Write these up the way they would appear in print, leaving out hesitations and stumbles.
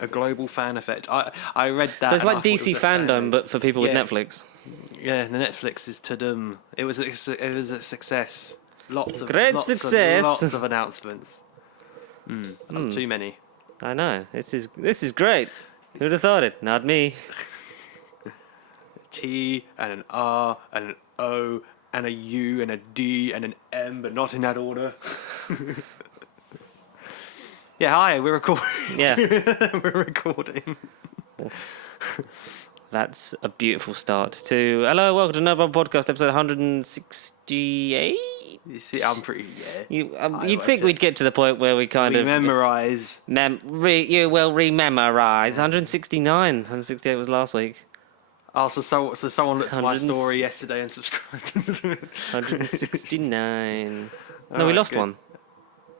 A global fan effect. I read that. So it's and like I thought it DC was a fandom, but for people with Yeah. Netflix. Yeah, the Netflix is to-dum. It was a success. Lots Great success. Lots of announcements. Not too many. I know. This is great. Who'd have thought it? Not me. T and an R and an O and a U and a D and an M, but not in that order. Yeah, hi, we're recording. Yeah. We're recording. That's a beautiful start to... Hello, welcome to Nerd Bubble Podcast, episode 168? You see, I'm pretty, yeah. You'd think we'd get to the point where we kind of... Memorise. You will rememorize. 169. 168 was last week. Oh, so someone looked at my story yesterday and subscribed. 169. No, we Alright, lost good. one.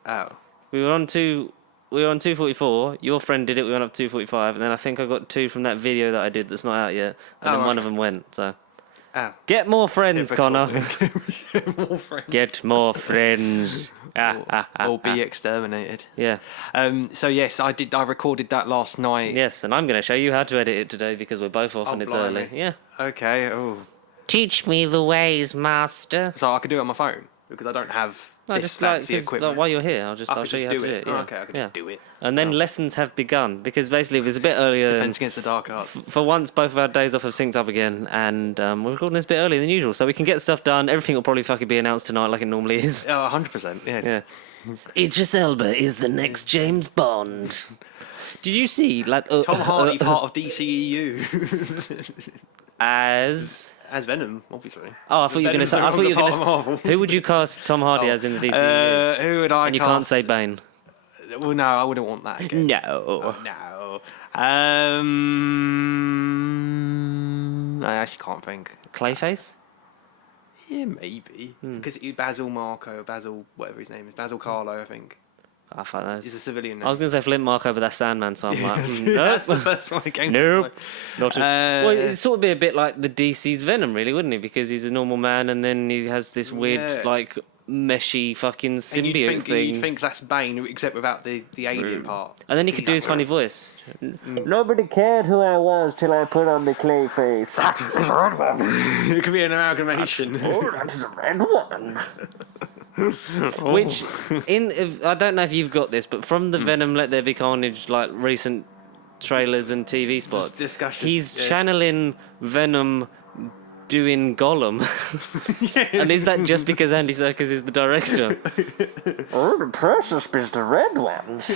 Oh. We were on 244. Your friend did it. We went up to 245, and then I think I got 2 from that video that I did that's not out yet, and then one of them went. So get more friends, Connor. Get more friends. Get more friends. Or be exterminated. Yeah. So yes, I recorded that last night. Yes, and I'm going to show you how to edit it today because we're both off and it's blimey. early. Yeah. Okay. Oh. Teach me the ways, master. So I could do it on my phone because I don't have this fancy equipment. While you're here, I'll show you how to do it. Oh, Yeah. okay, I could just do it. And then lessons have begun because basically it was a bit earlier. Defense Against the Dark Arts. For once, both of our days off have synced up again, and we're recording this a bit earlier than usual, so we can get stuff done. Everything will probably fucking be announced tonight, like it normally is. Oh, 100%. Yes. Yeah. Idris Elba is the next James Bond. Did you see Tom Hardy part of DCEU as Venom, obviously. Oh, I thought you were going to say. I thought you were going to. Who would you cast Tom Hardy as in the DCEU? Who would I? And you cast? can't say Bane. Well, no, I wouldn't want that again. No. No. I actually can't think. Clayface? Yeah, maybe. Because Basil, whatever his name is. Basil Carlo, I think. I thought that He's a civilian name. I was going to say Flint Marko, but that's Sandman, so I'm like, nope. That's the first one I came Nope. to. Not well, it'd sort of be a bit like the DC's Venom, really, wouldn't it? Because he's a normal man, and then he has this weird, like, meshy fucking symbiote thing. You'd think that's Bane, except without the alien part. And then he could do his funny voice. Nobody cared who I was till I put on the clay face. That is a red one. It could be an amalgamation. That is a red one. Which, I don't know if you've got this, but from the Venom Let There Be Carnage, like recent trailers and TV spots, he's channeling Venom doing Gollum. And is that just because Andy Serkis is the director? Oh, the precious is the red ones.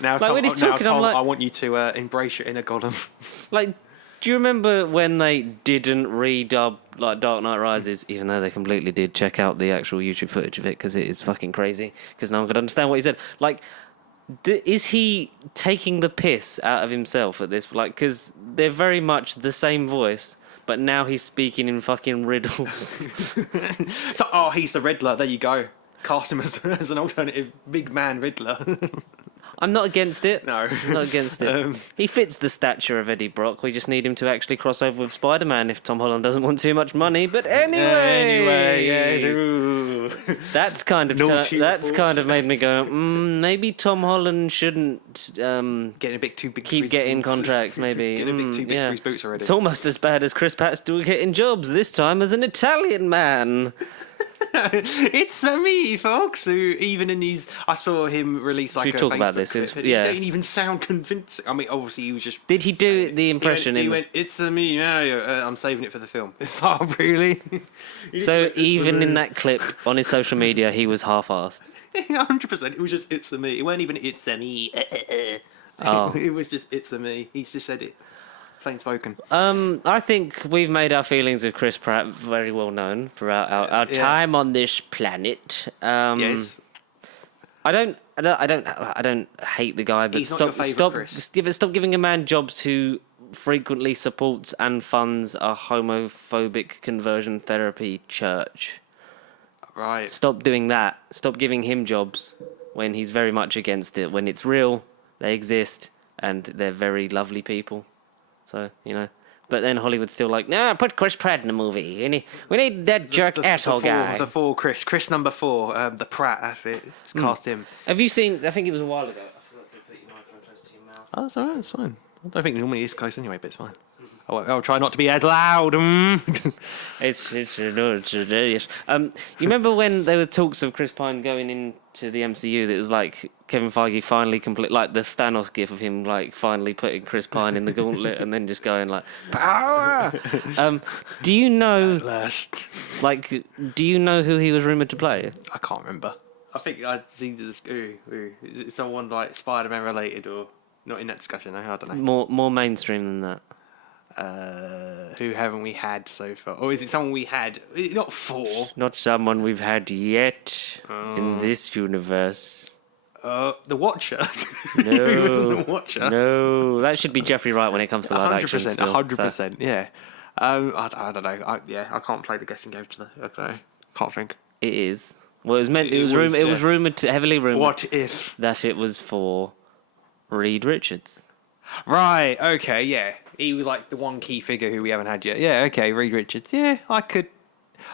Now, like when he's talking, Tom, I'm like, I want you to embrace your inner Gollum. Like, do you remember when they didn't redub like Dark Knight Rises, even though they completely did? Check out the actual YouTube footage of it because it is fucking crazy. Because no one could understand what he said. Like, is he taking the piss out of himself at this? Like, because they're very much the same voice, but now he's speaking in fucking riddles. So, he's the Riddler. There you go. Cast him as an alternative big man Riddler. I'm not against it. No. I'm not against it. He fits the stature of Eddie Brock. We just need him to actually cross over with Spider-Man if Tom Holland doesn't want too much money. But anyway, yes. Ooh. That's kind of made me go, maybe Tom Holland shouldn't getting a bit too big. Keep getting contracts. Maybe getting a bit too big for his boots already. It's almost as bad as Chris Pratt still getting jobs. This time as an Italian man. It's me, folks. Who even in his, I saw him release like a talk Facebook about this, clip. It didn't even sound convincing. I mean, obviously he was just. Did he do the impression? He went, "It's me, Mario." I'm saving it for the film. It's like, really. So even in that clip on his social media, he was half-assed. 100%. It was just "It's me." It weren't even "It's me." Oh. It was just "It's me." He's just said it. Plain spoken. I think we've made our feelings of Chris Pratt very well known throughout our time on this planet. Yes. I don't hate the guy, but He's not your favourite, Chris. Stop giving a man jobs who frequently supports and funds a homophobic conversion therapy church. Right. Stop doing that. Stop giving him jobs when he's very much against it. When it's real, they exist, and they're very lovely people. So, But then Hollywood's still like, no, put Chris Pratt in the movie. We need that jerk asshole guy. The 4 Chris. Chris number 4, the Pratt, that's it. Just cast him. Have you seen, I think it was a while ago. I forgot to put your microphone close to your mouth. Oh, that's alright, that's fine. I don't think normally it's close anyway, but it's fine. I'll try not to be as loud. It's hilarious. You remember when there were talks of Chris Pine going into the MCU? That it was like Kevin Feige finally like the Thanos gif of him like finally putting Chris Pine in the gauntlet and then just going like power. Do you know? At last. Like, do you know who he was rumored to play? I can't remember. I think I'd seen this. Is it someone like Spider-Man related or not in that discussion? I don't know. More mainstream than that. Who haven't we had so far? Or is it someone we had? Not four. Not someone we've had yet in this universe. The Watcher. No, He wasn't the Watcher. No, that should be Jeffrey Wright when it comes to live action. 100%. Yeah. I don't know. I can't play the guessing game today. I don't know. Can't think. It is. Well, it was meant. It was rumored, heavily rumored. What if that it was for Reed Richards? Right. Okay. Yeah. He was like the one key figure who we haven't had yet. Yeah. Okay. Reed Richards. Yeah. I could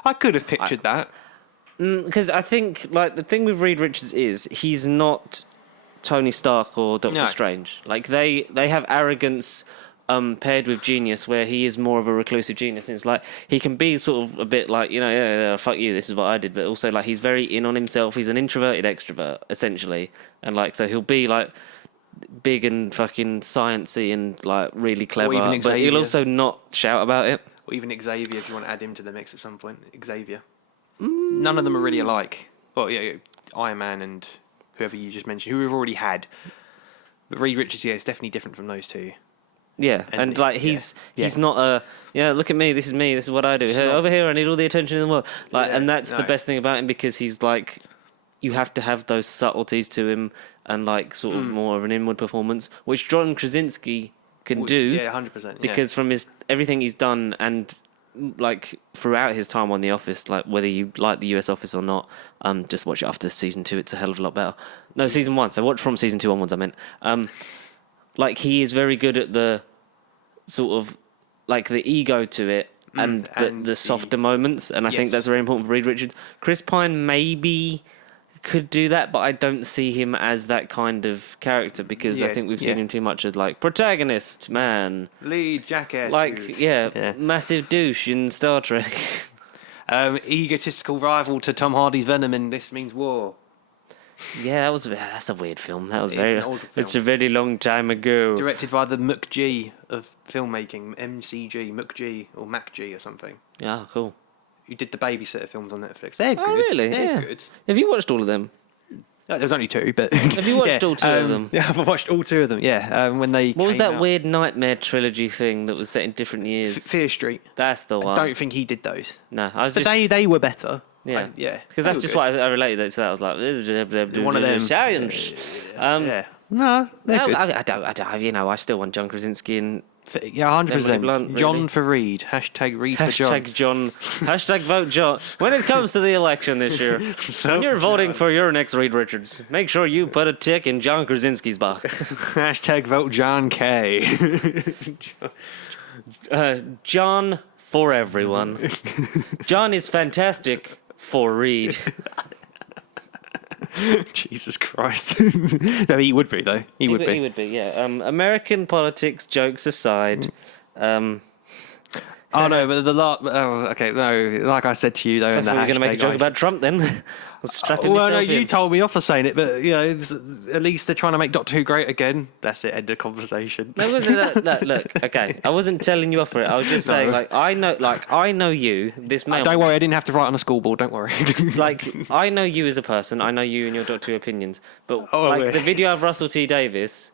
have pictured that. Because I think like the thing with Reed Richards is he's not Tony Stark or Doctor Strange. Like they have arrogance paired with genius, where he is more of a reclusive genius. And it's like he can be sort of a bit like, yeah, fuck you, this is what I did, but also like he's very in on himself. He's an introverted extrovert essentially, and like so he'll be like big and fucking sciencey and like really clever, but he'll also not shout about it. Or even Xavier, if you want to add him to the mix at some point. Xavier. None of them are really alike. Well, yeah, Iron Man and whoever you just mentioned, who we've already had. But Reed Richards, yeah, it's definitely different from those two. Yeah, and like he's not a look at me, this is what I do. Over here, I need all the attention in the world. Like, and that's the best thing about him, because he's like, you have to have those subtleties to him, and like sort of more of an inward performance, which John Krasinski can do. Yeah, 100%. Because from everything he's done, and like throughout his time on The Office, like whether you like the US Office or not, just watch it after season 2. It's a hell of a lot better. No, season 1. So watch from season 2 onwards. I meant. Like he is very good at the sort of like the ego to it and the softer moments, and I think that's very important for Reed Richards. Chris Pine maybe could do that, but I don't see him as that kind of character, because I think we've seen him too much as like protagonist, man, lead, jackass, like dude. Massive douche in Star Trek. Egotistical rival to Tom Hardy's Venom in This Means War. Yeah, that's a weird film. That was an old film. It's a very long time ago. Directed by the McG of filmmaking, MCG, McG or MacG or something. Yeah, cool. Who did the Babysitter films on Netflix? They're good. Oh, really? They're good. Have you watched all of them? There was only 2, but have you watched all 2 of them? Yeah, I've watched all 2 of them. Yeah, when they. What was that out. weird nightmare trilogy thing that was set in different years? Fear Street. That's the one. I don't think he did those. No, but they were better. Yeah, yeah. Because that's just what I related to that. I was like, one of them. Science. Yeah. No, they're good. I don't. I still want John Krasinski and. Yeah, 100%. Blunt, John really. for Reed. Hashtag Reed for John. Hashtag John. Hashtag vote John. When it comes to the election this year, when you're voting for your next Reed Richards, make sure you put a tick in John Krasinski's box. Hashtag vote John K. John for everyone. John is fantastic for Reed. Jesus Christ. No, he would be, though. He would be. He would be, yeah. American politics, jokes aside. Oh, no, but okay, no, like I said to you, though, I thought we were going to make a joke about Trump, then. Well, no, you told me off for saying it, but, at least they're trying to make Doctor Who great again. That's it, end of conversation. No, look, okay, I wasn't telling you off for it. I was just saying, I know you, this man. Don't worry, I didn't have to write on a school board, don't worry. I know you as a person, I know you and your Doctor Who opinions, but, the video of Russell T Davies,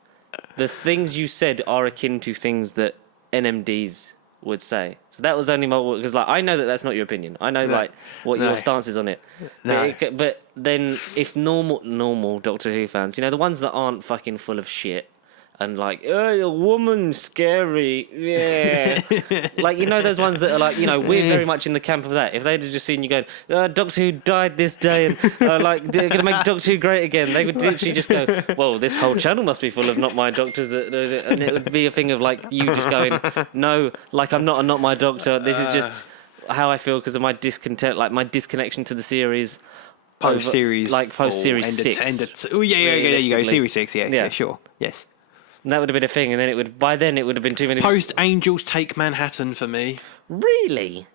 the things you said are akin to things that NMDs would say. So that was only my, because I know that that's not your opinion. I know what your stance is on it. No. But then if normal Doctor Who fans, the ones that aren't fucking full of shit and a woman scary, yeah. Those ones that are we're very much in the camp of that. If they'd have just seen you going, Doctor Who died this day and they're going to make Doctor Who great again, they would literally just go, well, this whole channel must be full of not my doctors, and it would be a thing of you just going, no, I'm not my doctor, this is just how I feel because of my discontent, my disconnection to the series. Post-series. Post-series 6. Oh, yeah, there you go, Series 6, yeah, sure, yes. And that would have been a thing, and then by then it would have been too many. Post Angels Take Manhattan for me. Really?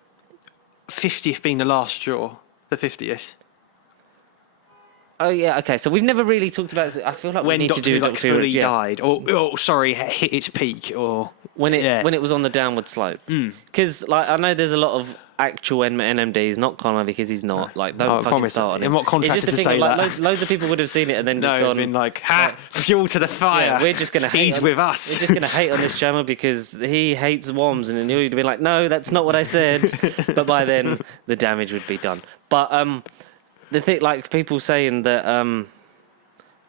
50th being the last straw. The 50th. Oh yeah, okay. So we've never really talked about this. I feel like When we need Doctor to do Who like Doctor Who, fully yeah. died, or sorry, hit its peak, or when it was on the downward slope. Because like I know there's a lot of actual NMDs, not Connor because he's not. Like don't fucking start on him. I'm not contracted It's just to the thing say of, that. like, loads of people would have seen it and then just gone. been like, fuel to the fire. Yeah, we're just gonna hate. He's with us. We're just gonna hate on this channel because he hates worms, and then you'd be like, no, that's not what I said. But by then the damage would be done. But the thing, like people saying that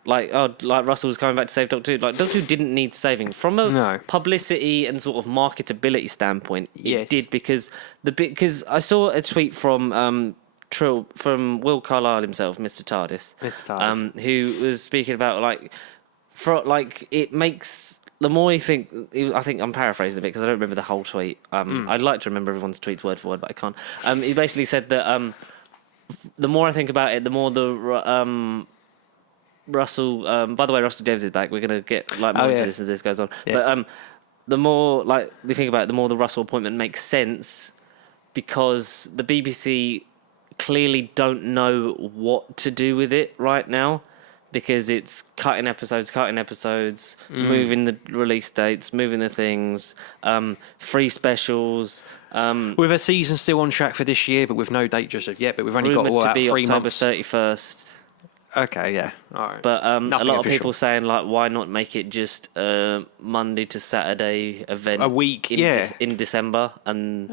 like Russell's coming back to save Doctor Who. Like Doctor Who didn't need saving from a publicity and sort of marketability standpoint. It did because I saw a tweet from from Will Carlisle himself, Mr. TARDIS, who was speaking about it makes. The more you think, I think I'm paraphrasing a bit because I don't remember the whole tweet. I'd like to remember everyone's tweets word for word, but I can't. He basically said that the more I think about it, the more the Russell. By the way, Russell Davies is back. We're gonna get more into this as this goes on. Yes. But the more you think about it, the more the Russell appointment makes sense because the BBC clearly don't know what to do with it right now. Because it's cutting episodes, moving the release dates, moving the things, free specials. With a season still on track for this year, but with no date just of yet. But we've only got to be 3 October months. 31st. Okay, yeah, all right. But a lot official. of people saying why not make it just a Monday to Saturday event? A week, in December, and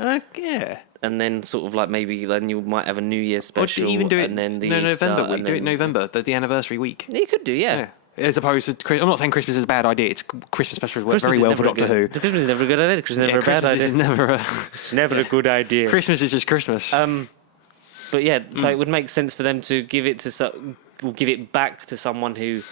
and then sort of maybe then you might have a New Year's special. Or even do it and then the November week. And do it November, the anniversary week. You could do, yeah. As opposed to, I'm not saying Christmas is a bad idea. It's Christmas specials work very well for Doctor Who. The Christmas is never a good idea. Christmas is never a bad idea. It's never a good idea. Christmas is just Christmas. But yeah, so it would make sense for them to give it back to someone who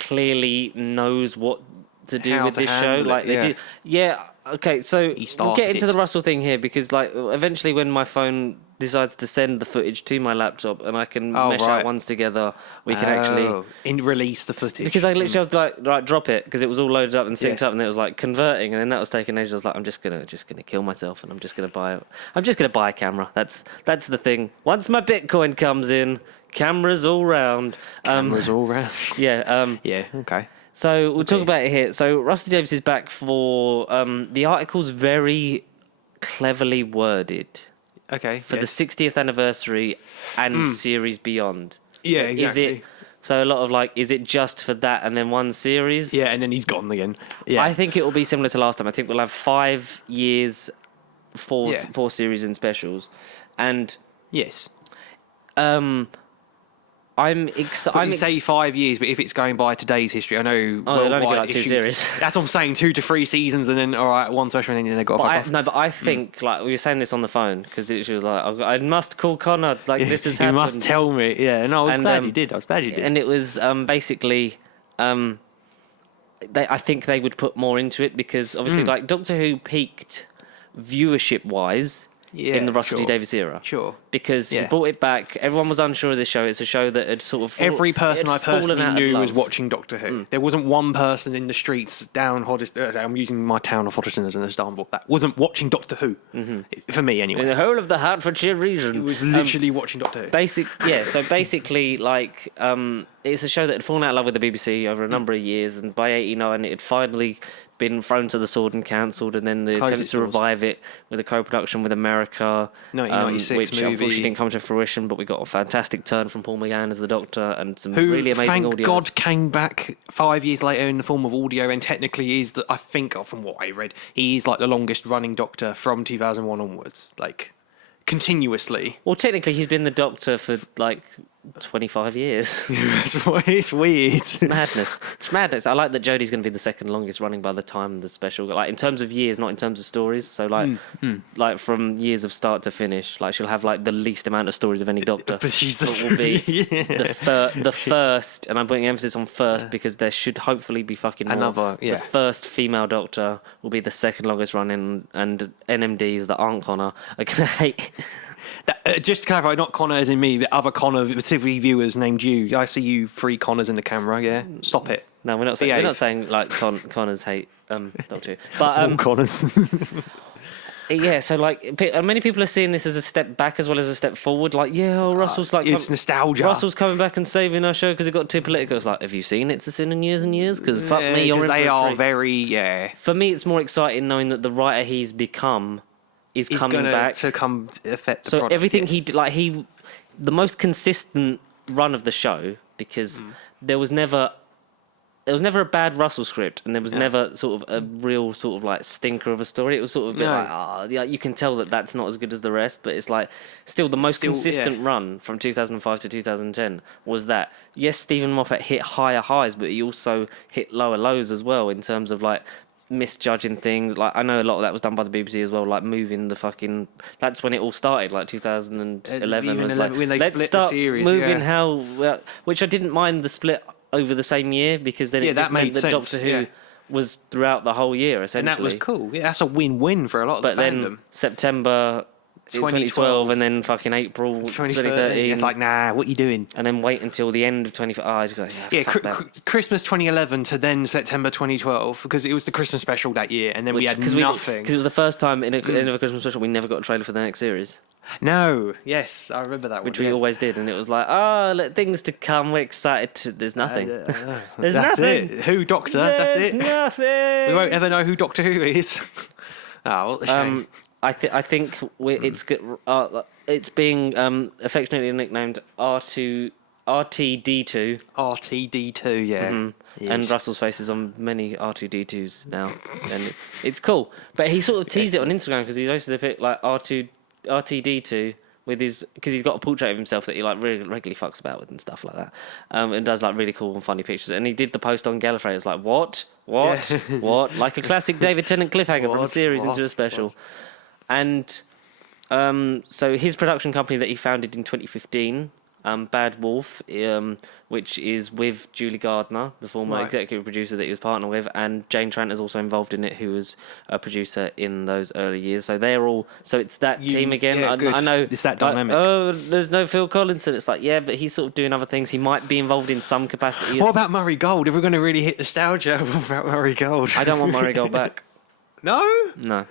clearly knows what to do with this show. They do. Yeah. Okay. So we'll get into the Russell thing here because eventually when my phone decides to send the footage to my laptop and I can mesh out ones together, we can actually release the footage. Because I literally was like, right, drop it because it was all loaded up and synced up and it was converting and then that was taking ages. I was like, I'm just gonna kill myself and I'm just gonna buy a camera. That's the thing. Once my Bitcoin comes in, cameras all round. All round. Yeah. Yeah. Okay. So we'll talk about it here. So Rusty Davies is back for the article's very cleverly worded. Okay. For the 60th anniversary and series beyond. Yeah, so exactly. Is it so a lot of is it just for that and then one series? Yeah, and then he's gone again. Yeah. I think it will be similar to last time. I think we'll have 5 years, four series and specials, and yes. I'm excited. Say 5 years, but if it's going by today's history, I know. Oh, they'll only be 2 series. That's what I'm saying. 2 to 3 seasons, and then one special, and then they've got to fuck off. No, but I think we were saying this on the phone because she was like, "I must call Connor. This has happened. You must tell me." Yeah, no, I was glad you did. And it was basically, I think they would put more into it because obviously, Doctor Who peaked viewership wise. In the Russell T Davies era. Sure. Because he brought it back. Everyone was unsure of this show. It's a show that had sort of... Every person I personally knew was watching Doctor Who. There wasn't one person in the streets down Hoddesdon... I'm using my town of Hoddesdon as an example. That wasn't watching Doctor Who. For me, anyway. In the whole of the Hertfordshire region. It was literally watching Doctor Who. So basically, it's a show that had fallen out of love with the BBC over a number of years, and by 1989 it had finally been thrown to the sword and cancelled, and then the attempts to revive it with a co-production with America, 1996 which movie. Unfortunately didn't come to fruition, but we got a fantastic turn from Paul McGann as the Doctor and some really amazing audio. Thank God came back 5 years later in the form of audio, and technically is, I think, from what I read, he is the longest running Doctor from 2001 onwards, continuously. Well, technically he's been the Doctor for 25 years. It's weird. It's madness. It's madness. I like that Jodie's going to be the second longest running by the time the special, in terms of years, not in terms of stories. So from years of start to finish, she'll have the least amount of stories of any Doctor. But she's will be the first, and I'm putting emphasis on first because there should hopefully be fucking more. Another, The first female Doctor will be the second longest running, and NMDs that aren't Connor are going to hate. Just to clarify, not Connor as in me, the other Connor, specifically viewers named you. I see you 3 Connors in the camera, yeah? Stop it. No, we're not saying like Connors hate Doctor Who, but All Connors. yeah. So like, many people are seeing this as a step back as well as a step forward. Like, Russell's like it's nostalgia. Russell's coming back and saving our show because it got too political. It's like, have you seen It's a Sin in years and years? Because fuck me, you're in for they a are treat. very For me, it's more exciting knowing that the writer he's become is coming back to come affect the so product, everything yes. the most consistent run of the show, because there was never a bad Russell script, and there was never sort of a real sort of like stinker of a story. It was sort of a bit like, yeah, you can tell that that's not as good as the rest, but it's like still the most consistent run from 2005 to 2010 was that. Yes, Stephen Moffat hit higher highs, but he also hit lower lows as well in terms of like misjudging things. Like, I know a lot of that was done by the BBC as well, like moving the fucking... That's when it all started, like 2011 was like, when they let's split start the series, moving which I didn't mind the split over the same year, because then it just meant that Doctor Who was throughout the whole year, essentially. And that was cool. Yeah, that's a win-win for a lot of the fandom. Then September 2012 and then fucking April 2013. It's like, nah, what you doing? And then wait until the end of 20... Christmas 2011 to then September 2012, because it was the Christmas special that year, and then we had nothing. Because it was the first time in a Christmas special we never got a trailer for the next series. No, yes, I remember that one. Which we always did, and it was like, things to come, we're excited. There's nothing. There's that's nothing. It. Who Doctor? That's it. Nothing. We won't ever know who Doctor Who is. Oh, what a shame. I think it's being affectionately nicknamed R2 RTD2. RTD2, yeah. Mm-hmm. Yes. And Russell's face is on many R2D2s now, and it's cool. But he sort of teased it on Instagram because he posted a bit like RTD2 with because he's got a portrait of himself that he like regularly fucks about with and stuff like that, and does like really cool and funny pictures. And he did the post on Gallifrey. It's like what, like a classic David Tennant cliffhanger from a series into a special. And so his production company that he founded in 2015, Bad Wolf, which is with Julie Gardner, the former executive producer that he was partnered with, and Jane Trant is also involved in it, who was a producer in those early years. So they're all... So it's that team again. Yeah, I know... It's that dynamic. There's no Phil Collins, and it's like, yeah, but he's sort of doing other things. He might be involved in some capacity. What about Murray Gold? If we're going to really hit nostalgia, what about Murray Gold? I don't want Murray Gold back. No? No.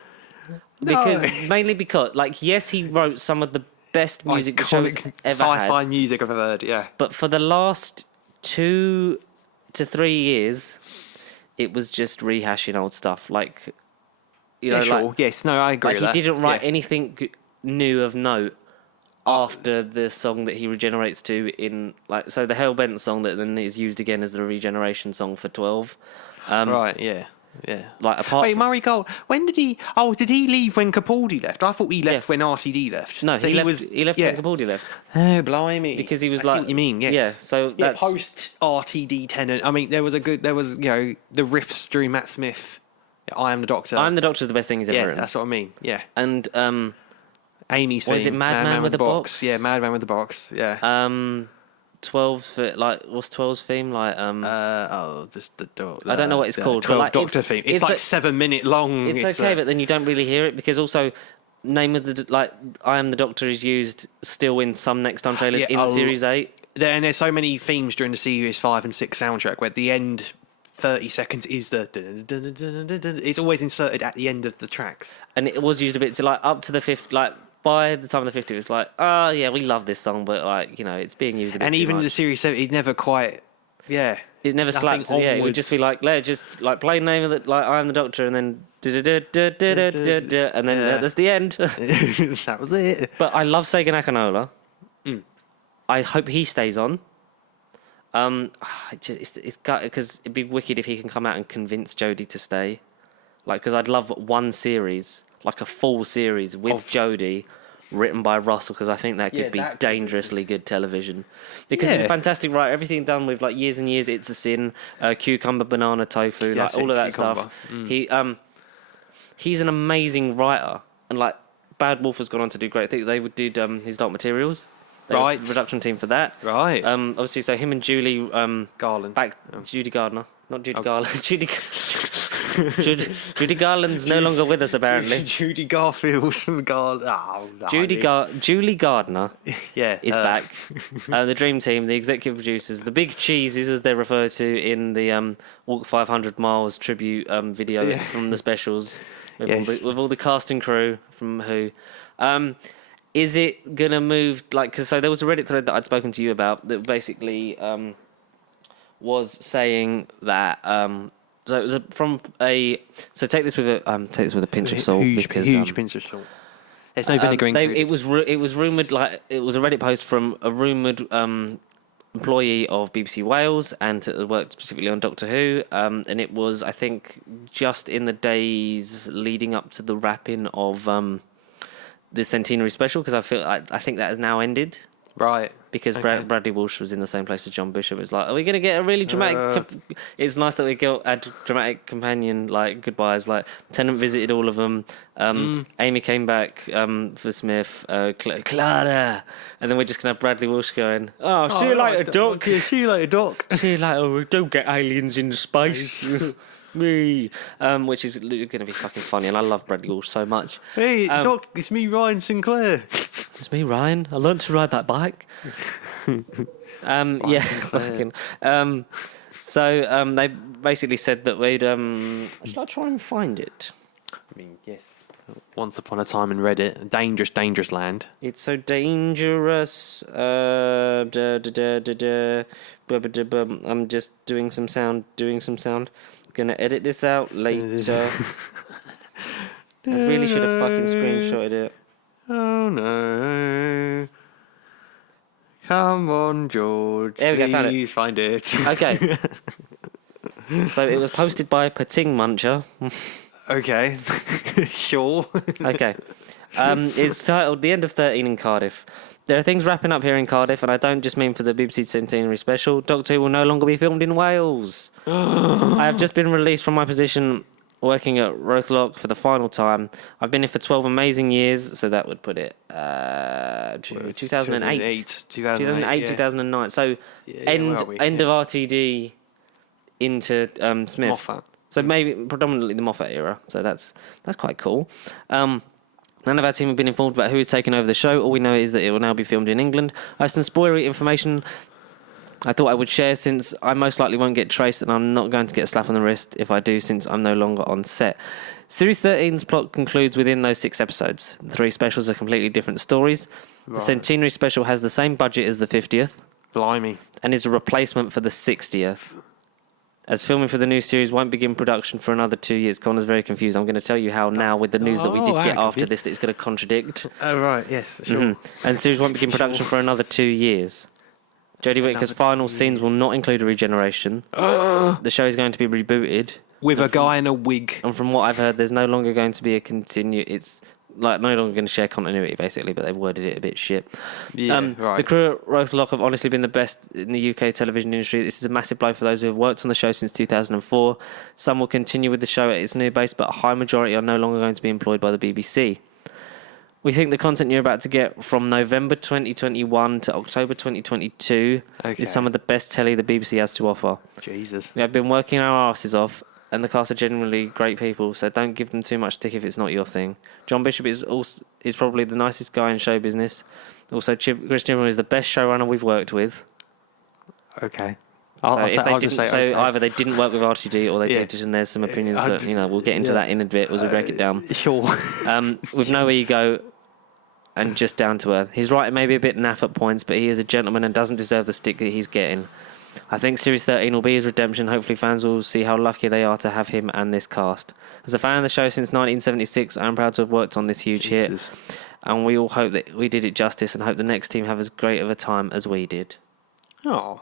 Mainly because, like, yes, he wrote some of the best music the show's ever sci-fi had, music I've ever heard, yeah. but for the last 2 to 3 years, it was just rehashing old stuff. Like, you know, sure. like, Yes, no, I agree with that. He didn't write anything new of note after the song that he regenerates to in, like, so the Hellbent song that then is used again as the regeneration song for 12. Right, yeah. Yeah. Like, apart Wait, from... Murray Gold, when did he... Oh, did he leave when Capaldi left? I thought he left when RTD left. No, so he left when Capaldi left. Oh, blimey. Because he was I like... see what you mean, yes. Yeah, so that's... post-RTD Tennant. I mean, there was, you know, the riffs during Matt Smith. I Am the Doctor. I Am the Doctor is the best thing he's ever written. Yeah, that's what I mean, yeah. And, Amy's theme. Was it Madman with the Box? Yeah, Madman with the Box, yeah. 12, like, what's 12's theme? Like, just the dog. I don't know what it's called. 12 like, Doctor theme. It's like 7 minute long. It's okay, but then you don't really hear it because also name of the like I Am the Doctor is used still in some Next Time trailers in Series 8. And there's so many themes during the Series 5 and 6 soundtrack where at the end 30 seconds is the it's always inserted at the end of the tracks. And it was used a bit to like up to the 5th, like by the time of the 50th, it's like, oh yeah, we love this song, but like, you know, it's being used a bit and too even much. the Series 7, it never quite, it never slaps. Yeah, it would just be like, let's just like play the name of it, like I Am the Doctor, and then and then that's the end. That was it. But I love Sega Nakanola. I hope he stays on. It's because it'd be wicked if he can come out and convince Jodie to stay. Like, because I'd love one series, like a full series with Jodie, written by Russell, because I think that could be dangerously good television. Because he's a fantastic writer. Everything done with like years and years. It's a Sin, cucumber, banana, tofu, like all of that stuff. He's an amazing writer, and like Bad Wolf has gone on to do great things. They did his Dark Materials. Right. Production team for that. Right. Obviously, so him and Julie Garland. Judy Gardner. Not Judy Garland. Judy Judy Garland's no longer with us, apparently. Judy Garfield. Julie Gardner Yeah, is back. The Dream Team, the executive producers, the Big Cheeses, as they're referred to in the Walk 500 Miles tribute video from the specials with all the cast and crew from Who. Is it gonna move cause so there was a Reddit thread that I'd spoken to you about that basically was saying that so it was take this with a pinch of salt, because huge pinch of salt. There's no vinegar included. It was rumored, it was a Reddit post from a rumored employee of BBC Wales and worked specifically on Doctor Who, and it was, I think, just in the days leading up to the wrapping of the centenary special, because I think that has now ended. Right. Because Bradley Walsh was in the same place as John Bishop. It's like, are we going to get a really dramatic... It's nice that we had dramatic companion, goodbyes. Tennant visited all of them. Amy came back for Smith. Clara! And then we're just going to have Bradley Walsh going, see you later, Doc. See you later, Doc. See you later. We don't get aliens in space. Me. Which is going to be fucking funny, and I love Bradley Walsh so much. Hey, Doc, it's me, Ryan Sinclair. It's me, Ryan. I learned to ride that bike. Fucking. So they basically said that we'd. Should I try and find it? I mean, yes. Once upon a time in Reddit, a dangerous, dangerous land. It's so dangerous. I'm just doing some sound. Gonna edit this out later. I really should have fucking screenshotted it. Oh no. Come on, George. There we go, found it. Please find it. Okay. So it was posted by Pating Muncher. Okay. Sure. Okay. It's titled The End of 13 in Cardiff. There are things wrapping up here in Cardiff, and I don't just mean for the BBC Centenary special. Doctor Who will no longer be filmed in Wales. I have just been released from my position working at Rothlock for the final time. I've been here for 12 amazing years, so that would put it 2008. 2009. So end of RTD into Smith. Moffat. So maybe predominantly the Moffat era. So that's quite cool. None of our team have been informed about who is taking over the show. All we know is that it will now be filmed in England. I have some spoilery information I thought I would share, since I most likely won't get traced, and I'm not going to get a slap on the wrist if I do, since I'm no longer on set. Series 13's plot concludes within those 6 episodes. The 3 specials are completely different stories. Right. The Centenary special has the same budget as the 50th. Blimey. And is a replacement for the 60th. As filming for the new series won't begin production for another 2 years. Connor's very confused. I'm going to tell you how now, with the news that we did get after this, that it's going to contradict. Oh, right, yes, sure. Mm-hmm. And the series won't begin production for another 2 years. Jodie Whittaker's final scenes will not include a regeneration. The show is going to be rebooted. With a guy in a wig. And from what I've heard, there's no longer going to be a It's no longer going to share continuity, basically, but they've worded it a bit shit. Yeah, right. The crew at Rothlock have honestly been the best in the UK television industry. This is a massive blow for those who have worked on the show since 2004. Some will continue with the show at its new base, but a high majority are no longer going to be employed by the BBC. We think the content you're about to get from November 2021 to October 2022 is some of the best telly the BBC has to offer. Jesus. We have been working our asses off, and the cast are genuinely great people, so don't give them too much stick if it's not your thing. John Bishop is probably the nicest guy in show business. Also, Chris Chibnall is the best showrunner we've worked with. Okay. Either they didn't work with RTD or they did, and there's some opinions, but we'll get into that in a bit as we break it down. Sure. With no ego and just down to earth. He's right, maybe a bit naff at points, but he is a gentleman and doesn't deserve the stick that he's getting. I think Series 13 will be his redemption. Hopefully fans will see how lucky they are to have him and this cast. As a fan of the show since 1976, I'm proud to have worked on this huge hit. And we all hope that we did it justice and hope the next team have as great of a time as we did. Oh,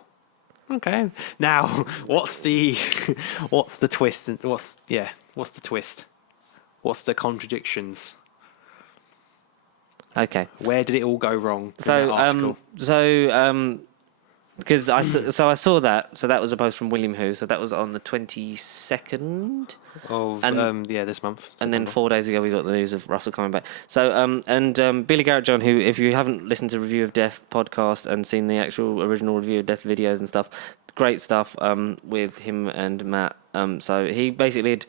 okay. Now, what's the twist? What's the twist? What's the contradictions? Okay. Where did it all go wrong? Because I saw that. So that was a post from William Who. So that was on the 22nd of this month. And then 4 days ago we got the news of Russell coming back. So Billy Garrett John, who, if you haven't listened to Review of Death podcast and seen the actual original Review of Death videos and stuff, great stuff with him and Matt. So he basically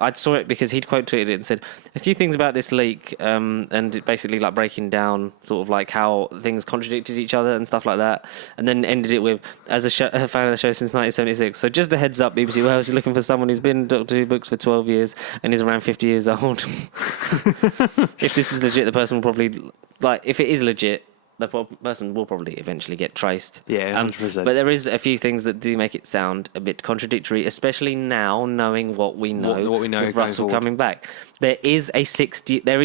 I saw it because he'd quote tweeted it and said a few things about this leak, and it basically like breaking down sort of like how things contradicted each other and stuff like that, and then ended it with as a fan of the show since 1976. So just a heads up, BBC Wales, you're looking for someone who's been in Doctor Who books for 12 years and is around 50 years old. If this is legit, the person will probably if it is legit, the person will probably eventually get traced. Yeah, 100%. But there is a few things that do make it sound a bit contradictory, especially now knowing what we know, what we know with going Russell forward. coming back. There is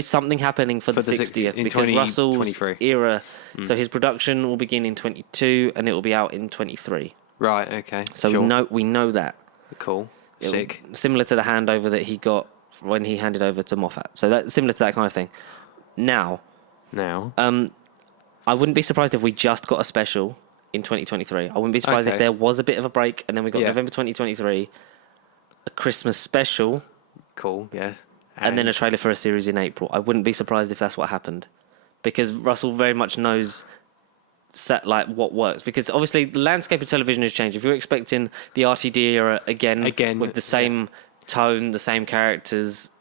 something happening for the 60th in because Russell's 2023. era. So his production will begin in 22 and it will be out in 23. Right. Okay. So sure. we know that. Cool. Sick. Similar to the handover that he got when he handed over to Moffat. So that's similar to that kind of thing. Now, I wouldn't be surprised if we just got a special in 2023. I wouldn't be surprised if there was a bit of a break and then we got November 2023, a Christmas special. Cool, yeah. And then a trailer for a series in April. I wouldn't be surprised if that's what happened. Because Russell very much knows what works. Because obviously the landscape of television has changed. If you're expecting the RTD era again with the same tone, the same characters,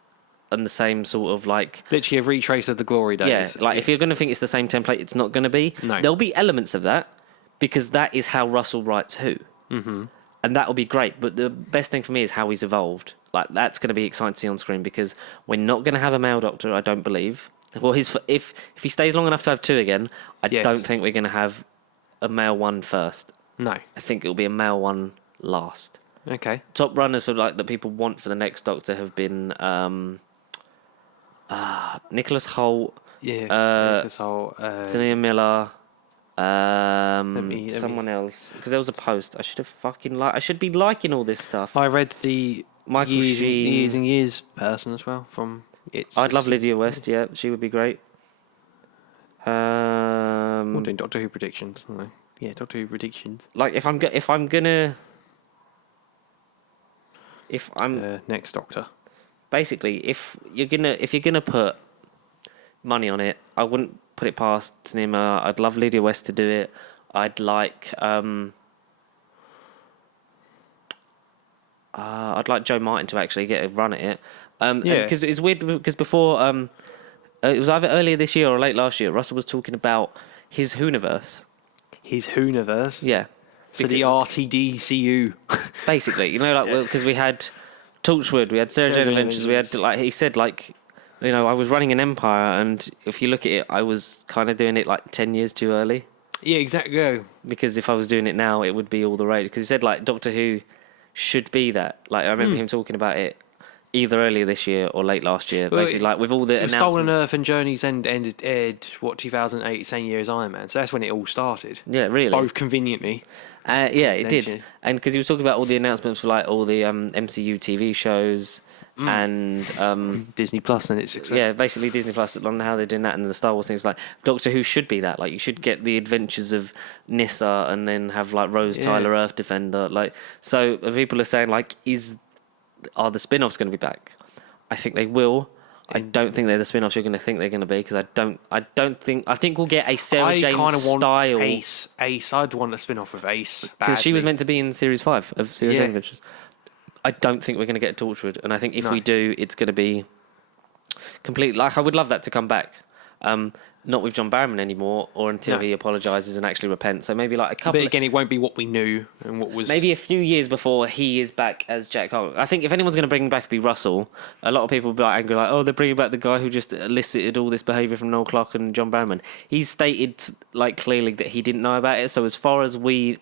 and the same sort of literally a retrace of the glory days. Yeah, if you're going to think it's the same template, it's not going to be. No. There'll be elements of that because that is how Russell writes Who. Mm-hmm. And that will be great. But the best thing for me is how he's evolved. That's going to be exciting to see on screen because we're not going to have a male Doctor, I don't believe. Well, if he stays long enough to have two again, I don't think we're going to have a male one first. No. I think it'll be a male one last. Okay. Top runners for that people want for the next Doctor have been Nicholas Hoult, Nicholas Hoult, Tania Miller, someone else. Because there was a post. I should have I should be liking all this stuff. I read the Michael years Sheen. and years person as well from It's. I'd love Lydia West. Yeah, she would be great. I'm doing Doctor Who predictions. Yeah, Doctor Who predictions. If I'm next Doctor. Basically, if you're gonna put money on it, I wouldn't put it past Tanima. I'd love Lydia West to do it. I'd like Joe Martin to actually get a run at it. Because it's weird because before it was either earlier this year or late last year. Russell was talking about his Whoniverse. His Whoniverse. Yeah. So the RTDCU. Basically, because we had Torchwood, we had Sarah Jane Adventures, we had he said I was running an empire, and if you look at it, I was kind of doing it 10 years too early. Yeah, exactly. Yeah. Because if I was doing it now, it would be all the rage. Because he said Doctor Who should be that. I remember him talking about it either earlier this year or late last year. Basically, with all the announcements. Stolen Earth and Journey's End aired 2008, same year as Iron Man. So that's when it all started. Yeah, really. Both conveniently. Yeah, it did. And because he was talking about all the announcements for all the MCU TV shows and Disney Plus and its success. Yeah, basically Disney Plus on how they're doing that, and the Star Wars things. Doctor Who should be that. You should get the adventures of Nyssa and then have Rose Tyler, Earth Defender. So people are saying are the spin-offs going to be back? I think they will. I don't think they're the spin-offs you're going to think they're going to be, because I think we'll get a Sarah Jane style. Ace. I'd want a spin-off of Ace. Because she was meant to be in Series 5 of Sarah Jane Adventures. I don't think we're going to get Torchwood, and I think if we do, it's going to be complete. I would love that to come back. Not with John Barrowman anymore, or until he apologises and actually repents. So maybe a couple. But again, it won't be what we knew and what was. Maybe a few years before he is back as Jack Harlow. I think if anyone's going to bring him back, it'd be Russell. A lot of people will be angry, oh, they're bringing back the guy who just elicited all this behaviour from Noel Clarke and John Barrowman. He's stated clearly that he didn't know about it. So as far as we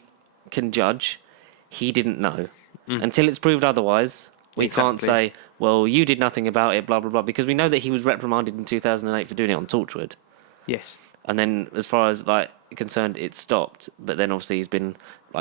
can judge, he didn't know. Until it's proved otherwise, we can't say, well, you did nothing about it, blah blah blah, because we know that he was reprimanded in 2008 for doing it on Torchwood. Yes. And then, as far as concerned, it stopped. But then, obviously, he's been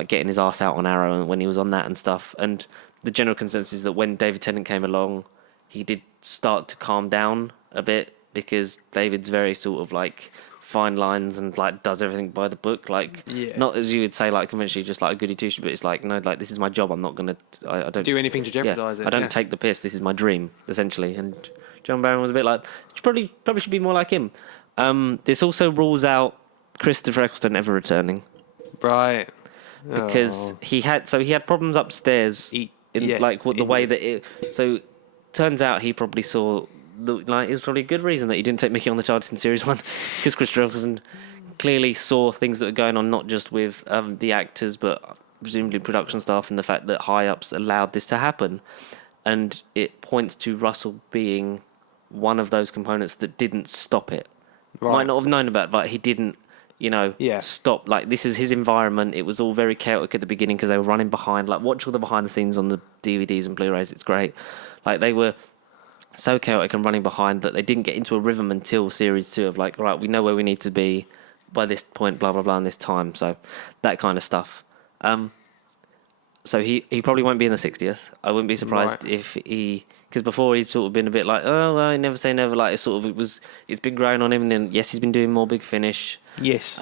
getting his ass out on Arrow when he was on that and stuff. And the general consensus is that when David Tennant came along, he did start to calm down a bit, because David's very sort of fine lines and does everything by the book. Not as you would say conventionally, just a goody two shoes. But it's no, this is my job. I'm not gonna. I don't do anything to jeopardise it. I don't take the piss. This is my dream, essentially. And John Barron was a bit probably should be more like him. This also rules out Christopher Eccleston ever returning, right? Because he had problems upstairs. The way that it. So turns out he probably saw it was probably a good reason that he didn't take Mickey on the TARDIS in series 1, because Chris Eccleston clearly saw things that were going on, not just with the actors, but presumably production staff, and the fact that high ups allowed this to happen. And it points to Russell being one of those components that didn't stop it. Right. Might not have known about it, but he didn't, stop. Like, this is his environment. It was all very chaotic at the beginning because they were running behind. Like, watch all the behind the scenes on the DVDs and Blu-rays. It's great. Like, they were so chaotic and running behind that they didn't get into a rhythm until series 2 of like, right, we know where we need to be by this point, blah, blah, blah, and this time. So that kind of stuff. So he probably won't be in the 60th. I wouldn't be surprised if he... Because before he's sort of been a bit like, oh, well, never say never. Like, it's been growing on him. And then, yes, he's been doing more Big Finish. Yes.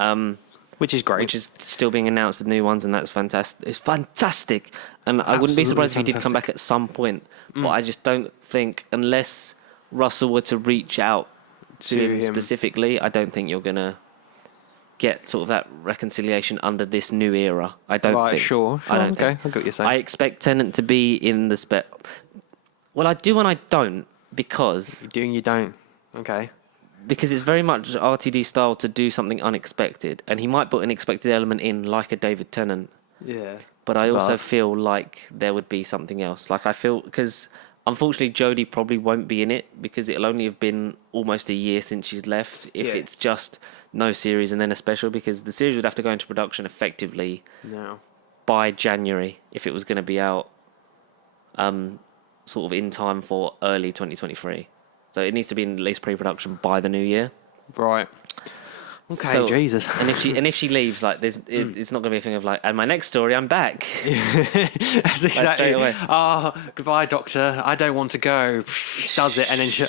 Which is great. Which is still being announced, the new ones, and that's fantastic. It's fantastic. And I wouldn't be surprised if he did come back at some point. But I just don't think, unless Russell were to reach out to him specifically, I don't think you're going to get sort of that reconciliation under this new era. I don't think. Sure. I don't think. I got what you're saying. I expect Tennant to be in the spec. Well, I do and I don't, because... You do and you don't. Okay. Because it's very much RTD style to do something unexpected. And he might put an expected element in, like a David Tennant. Yeah. But I also feel like there would be something else. Like, I feel... Because, unfortunately, Jodie probably won't be in it, because it'll only have been almost a year since she's left, if it's just no series and then a special, because the series would have to go into production effectively by January, if it was going to be out... sort of in time for early 2023. So it needs to be in at least pre-production by the new year. Right. Okay, so, Jesus. And if she leaves, like, it's not going to be a thing of like, and my next story, I'm back. That's exactly. Like, straight away. Oh, goodbye, doctor. I don't want to go. Does it, and then she,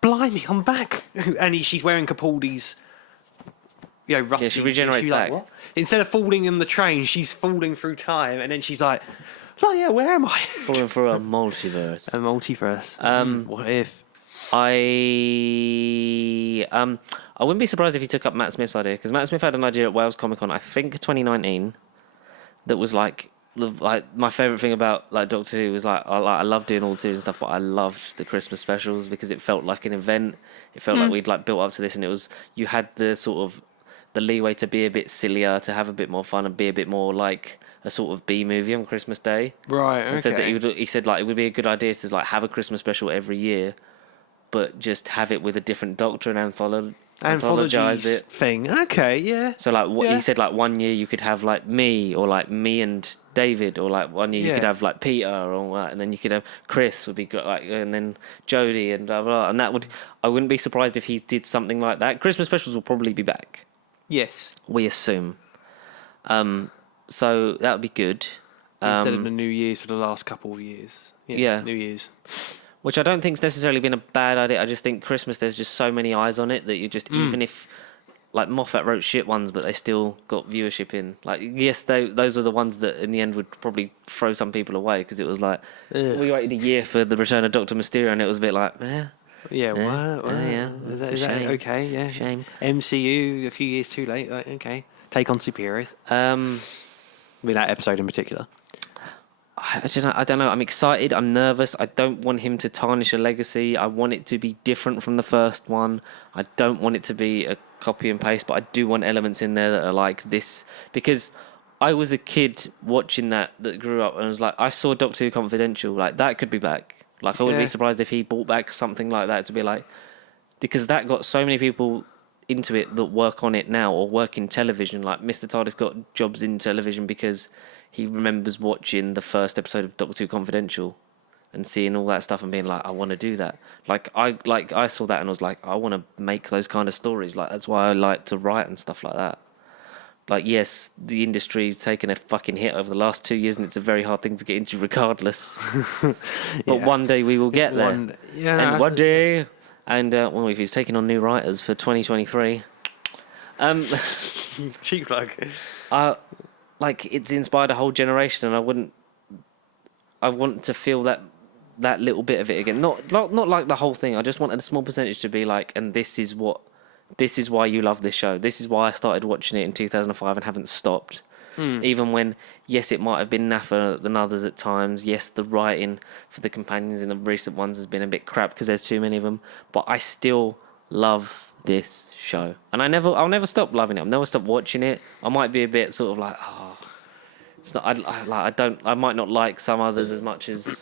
blimey, I'm back. And she's wearing Capaldi's, rusty. Yeah, she regenerates back. Like, what? Instead of falling in the train, she's falling through time, and then she's like, oh yeah, where am I? Falling through a multiverse. A multiverse. What if? I wouldn't be surprised if he took up Matt Smith's idea, because Matt Smith had an idea at Wales Comic Con, I think 2019, that was like my favourite thing about like Doctor Who was I love doing all the series and stuff, but I loved the Christmas specials because it felt like an event. It felt like we'd like built up to this, and it was, you had the sort of the leeway to be a bit sillier, to have a bit more fun, and be a bit more like a sort of B movie on Christmas Day. Right. Okay. And said that he said like it would be a good idea to like have a Christmas special every year, but just have it with a different Doctor and anthologize it thing. Okay. Yeah. So like he said, like one year you could have like me, or like me and David, or like one year you could have like Peter, or and then you could have Chris would be good, like, and then Jodie and blah blah. And that would, I wouldn't be surprised if he did something like that. Christmas specials will probably be back. Yes. We assume. So that would be good. Instead of the New Year's for the last couple of years. Yeah. New Year's. Which I don't think's necessarily been a bad idea. I just think Christmas, there's just so many eyes on it that you just, even if, like, Moffat wrote shit ones, but they still got viewership in. Like, yes, those were the ones that in the end would probably throw some people away, because it was like, we waited a year for the return of Dr. Mysterio, and it was a bit like, Yeah, what? Yeah, Is that shame. okay? Yeah. Shame. MCU, a few years too late. Like, okay. Take on superheroes. I mean, that episode in particular. I don't know. I'm excited. I'm nervous. I don't want him to tarnish a legacy. I want it to be different from the first one. I don't want it to be a copy and paste, but I do want elements in there that are like this. Because I was a kid watching that grew up and was like, I saw Doctor Who Confidential. Like, that could be back. Like, I wouldn't be surprised if he brought back something like that to be like... Because that got so many people into it that work on it now or work in television. Like, Mr. TARDIS got jobs in television because he remembers watching the first episode of Doctor Who Confidential and seeing all that stuff and being like, I want to do that. I saw that and I was like, I want to make those kind of stories. Like, that's why I like to write and stuff like that. Like, yes, the industry's taken a fucking hit over the last 2 years, and it's a very hard thing to get into regardless. But one day we will get there. And one day... And, well, if he's taking on new writers for 2023... Cheap plug. Like, it's inspired a whole generation, and I want to feel that little bit of it again. Not like the whole thing. I just wanted a small percentage to be like, and this is why you love this show. This is why I started watching it in 2005 and haven't stopped. Even when, yes, it might have been naffer than others at times. Yes, the writing for the companions in the recent ones has been a bit crap because there's too many of them. But I still love this show, and I'll never stop loving it. I'll never stop watching it. I might be a bit sort of like, oh, it's not. I might not like some others as much as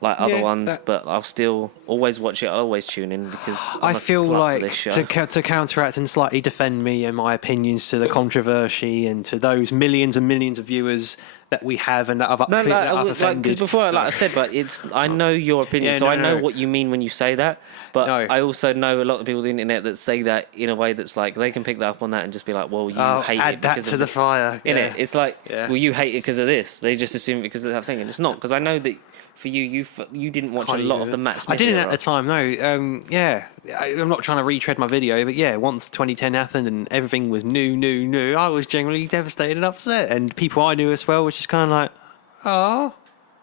like other ones, but I'll still always watch it. I'll always tune in because I feel like this show. to counteract and slightly defend me and my opinions to the controversy and to those millions and millions of viewers that we have and that I've offended. Because before, like I said, but I know your opinion, so I know what you mean when you say that. But I also know a lot of people on the internet that say that in a way that's like they can pick that up on that and just be like, well, you hate add it that because to of the fire. Innit? It's like, well, you hate it because of this. They just assume it because of that thing, and it's not. Because I know that for you didn't watch a lot of the Matt Smith I didn't era. at the time, no. I'm not trying to retread my video, but once 2010 happened and everything was new, I was generally devastated and upset. And people I knew as well was just kind of like, oh,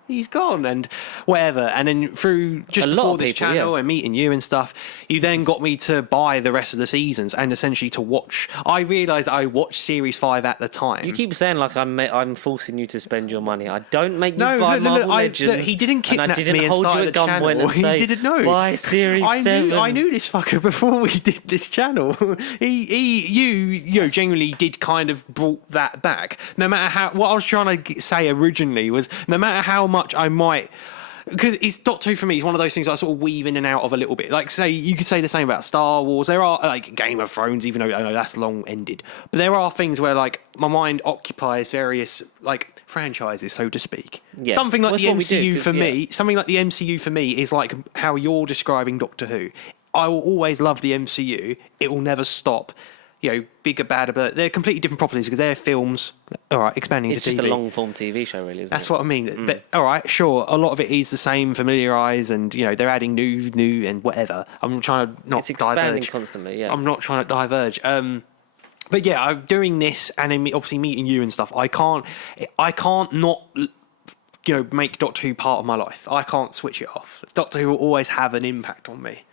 he's gone and whatever. And then through just before this channel and meeting you and stuff, you then got me to buy the rest of the seasons and essentially to watch. I realised I watched Series 5 at the time. You keep saying like I'm forcing you to spend your money. I don't make you buy Marvel Legends. He didn't kidnap and I didn't me and hold you start at the gunpoint channel. and say, he didn't know. Buy Series 7. I knew this fucker before we did this channel. You genuinely did kind of brought that back. No matter how, what I was trying to say originally was, no matter how much I might, because it's Doctor Who for me is one of those things I sort of weave in and out of a little bit. Like, say, you could say the same about Star Wars. There are, like, Game of Thrones, even though I know that's long ended. But there are things where, like, my mind occupies various, like, franchises, so to speak. Yeah. Something like the MCU for me, something like the MCU for me is like how you're describing Doctor Who. I will always love the MCU. It will never stop. Bigger, badder, but they're completely different properties because they're films. All right, expanding it's to TV. It's just a long-form TV show, really, isn't That's it? what I mean. But, all right, sure, a lot of it is the same, familiarise, and, they're adding new and whatever. I'm trying to not diverge. It's expanding constantly, yeah. I'm not trying to diverge. But, I'm doing this, and then obviously meeting you and stuff, I can't not... make Doctor Who part of my life. I can't switch it off. Doctor Who will always have an impact on me.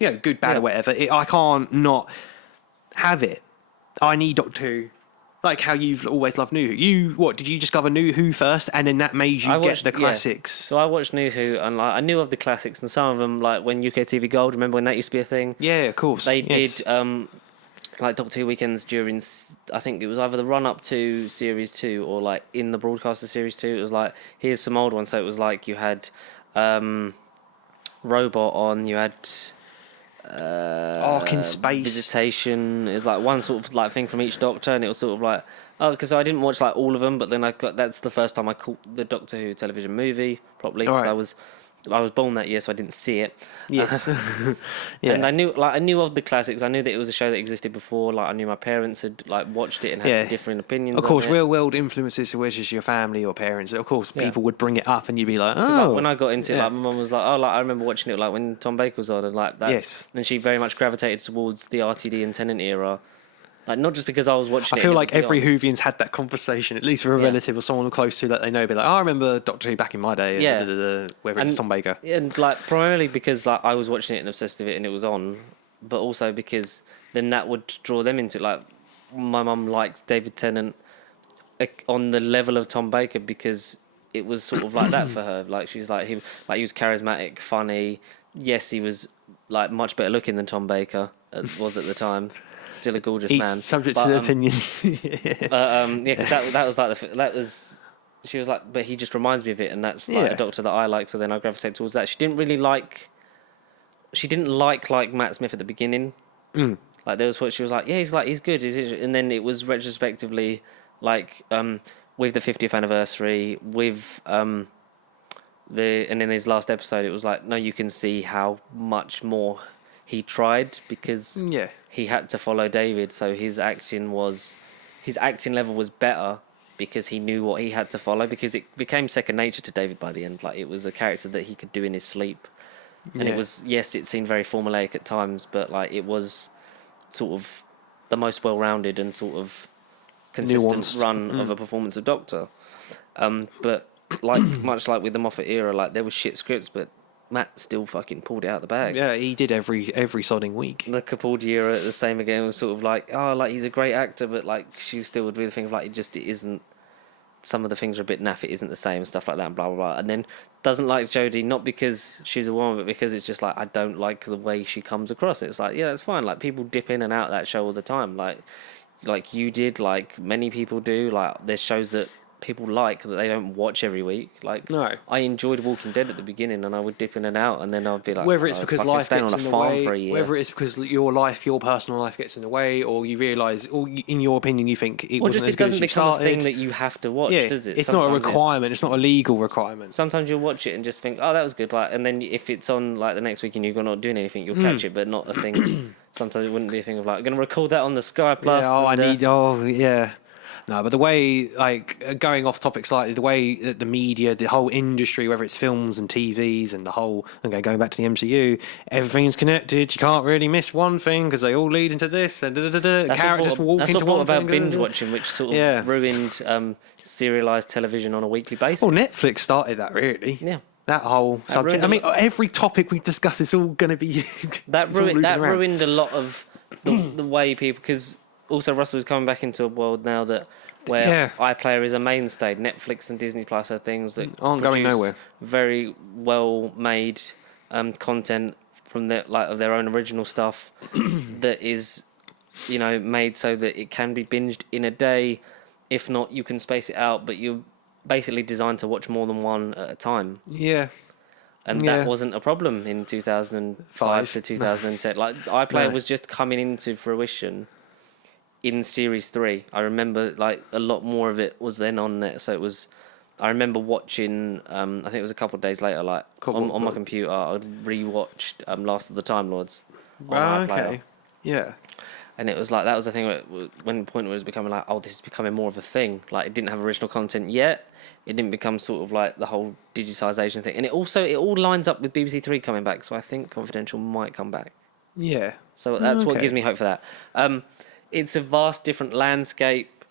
Good, bad, or whatever. I can't not have it. I need Doctor Who. Like how you've always loved New Who. Did you discover New Who first, and then that made you get the classics? So I watched New Who, and I knew of the classics, and some of them, like when UK TV Gold. Remember when that used to be a thing? Yeah, of course. They did like Doctor Who weekends during. I think it was either the run up to Series 2 or like in the broadcast of Series 2. It was like, here's some old ones. So it was like you had Robot on. You had. Ark in Space, Visitation is like one sort of like thing from each Doctor, and it was sort of like because I didn't watch like all of them, but then that's the first time I caught the Doctor Who television movie properly because I was born that year, so I didn't see it. Yes, and I knew of the classics. I knew that it was a show that existed before. Like I knew my parents had like watched it and had different opinions. Of course, real world influences, which is your family or parents. Of course, people would bring it up, and you'd be like, "Oh." Like, when I got into it, like my mum was like, "Oh, like I remember watching it like when Tom Baker was on, and like that's." Yes. And she very much gravitated towards the RTD and Tennant era. Like, not just because I was watching it. I feel like every Whovian's had that conversation, at least with a relative or someone close to that they know, be like, I remember Doctor Who back in my day, whether it's Tom Baker. And, like, primarily because, like, I was watching it and obsessed with it and it was on, but also because then that would draw them into it. Like, my mum likes David Tennant on the level of Tom Baker because it was sort of like that for her. Like, she's like, he was charismatic, funny. Yes, he was, like, much better looking than Tom Baker was at the time. Still a gorgeous man. Subject to the opinion. Because that was like that was. She was like, but he just reminds me of it, and that's like a Doctor that I like. So then I gravitate towards that. She didn't like Matt Smith at the beginning. Like there was what she was like, he's good, and then it was retrospectively like with the 50th anniversary with and in his last episode it was like, no, you can see how much more he tried because he had to follow David, so his acting level was better because he knew what he had to follow, because it became second nature to David by the end. Like it was a character that he could do in his sleep, and it was it seemed very formulaic at times, but like it was sort of the most well-rounded and sort of consistent run of a performance of Doctor. But like much like with the Moffat era, like there was shit scripts, but Matt still fucking pulled it out the bag. Yeah, he did every sodding week. The Capaldi era, the same again, was sort of like, oh, like he's a great actor, but like she still would be the thing of like it isn't. Some of the things are a bit naff. It isn't the same, stuff like that, and blah blah blah. And then doesn't like Jodie, not because she's a woman, but because it's just like I don't like the way she comes across. It's like, yeah, that's fine. Like people dip in and out of that show all the time. Like you did, like many people do. Like there's shows that people like that they don't watch every week. Like No. I enjoyed Walking Dead at the beginning, and I would dip in and out, and then I'd be like, Whether it's oh, because fucking life staying gets on in a the farm way, for a year. whether it's because your personal life gets in the way, or you realise, or in your opinion, you think it Or wasn't just as it good doesn't as you become a started. thing that you have to watch, Yeah, does it? it's not a Sometimes requirement. It's not a legal requirement. Sometimes you'll watch it and just think, oh, that was good. Like, and then if it's on like the next week and you're not doing anything, you'll catch it, but not a thing. Sometimes it wouldn't be a thing of like, I'm going to record that on the Sky Plus. Yeah. No, but the way, like, going off topic slightly, the way that the media, the whole industry, whether it's films and TVs and the whole, okay, going back to the MCU, everything's connected. You can't really miss one thing because they all lead into this and characters walk That's into what one brought thing. about binge watching, which sort of ruined serialized television on a weekly basis. Well, Netflix started that, really. Yeah. That whole subject. I mean, every topic we discuss is all going to be... That ruined a lot of the way people... Because also Russell is coming back into a world now that where iPlayer is a mainstay. Netflix and Disney Plus are things that aren't going nowhere. Very well made content from of their own original stuff that is, made so that it can be binged in a day. If not, you can space it out, but you're basically designed to watch more than one at a time. Yeah. And that wasn't a problem in 2005 to 2010. Like iPlayer was just coming into fruition in Series 3. I remember like a lot more of it was then on there. So it was, I remember watching, I think it was a couple of days later, like on my computer, I rewatched Last of the Time Lords. Okay. Yeah. And it was like, that was the thing when the point was becoming like, oh, this is becoming more of a thing. Like it didn't have original content yet. It didn't become sort of like the whole digitisation thing. And it all lines up with BBC Three coming back. So I think Confidential might come back. Yeah. So that's what gives me hope for that. It's a vast different landscape.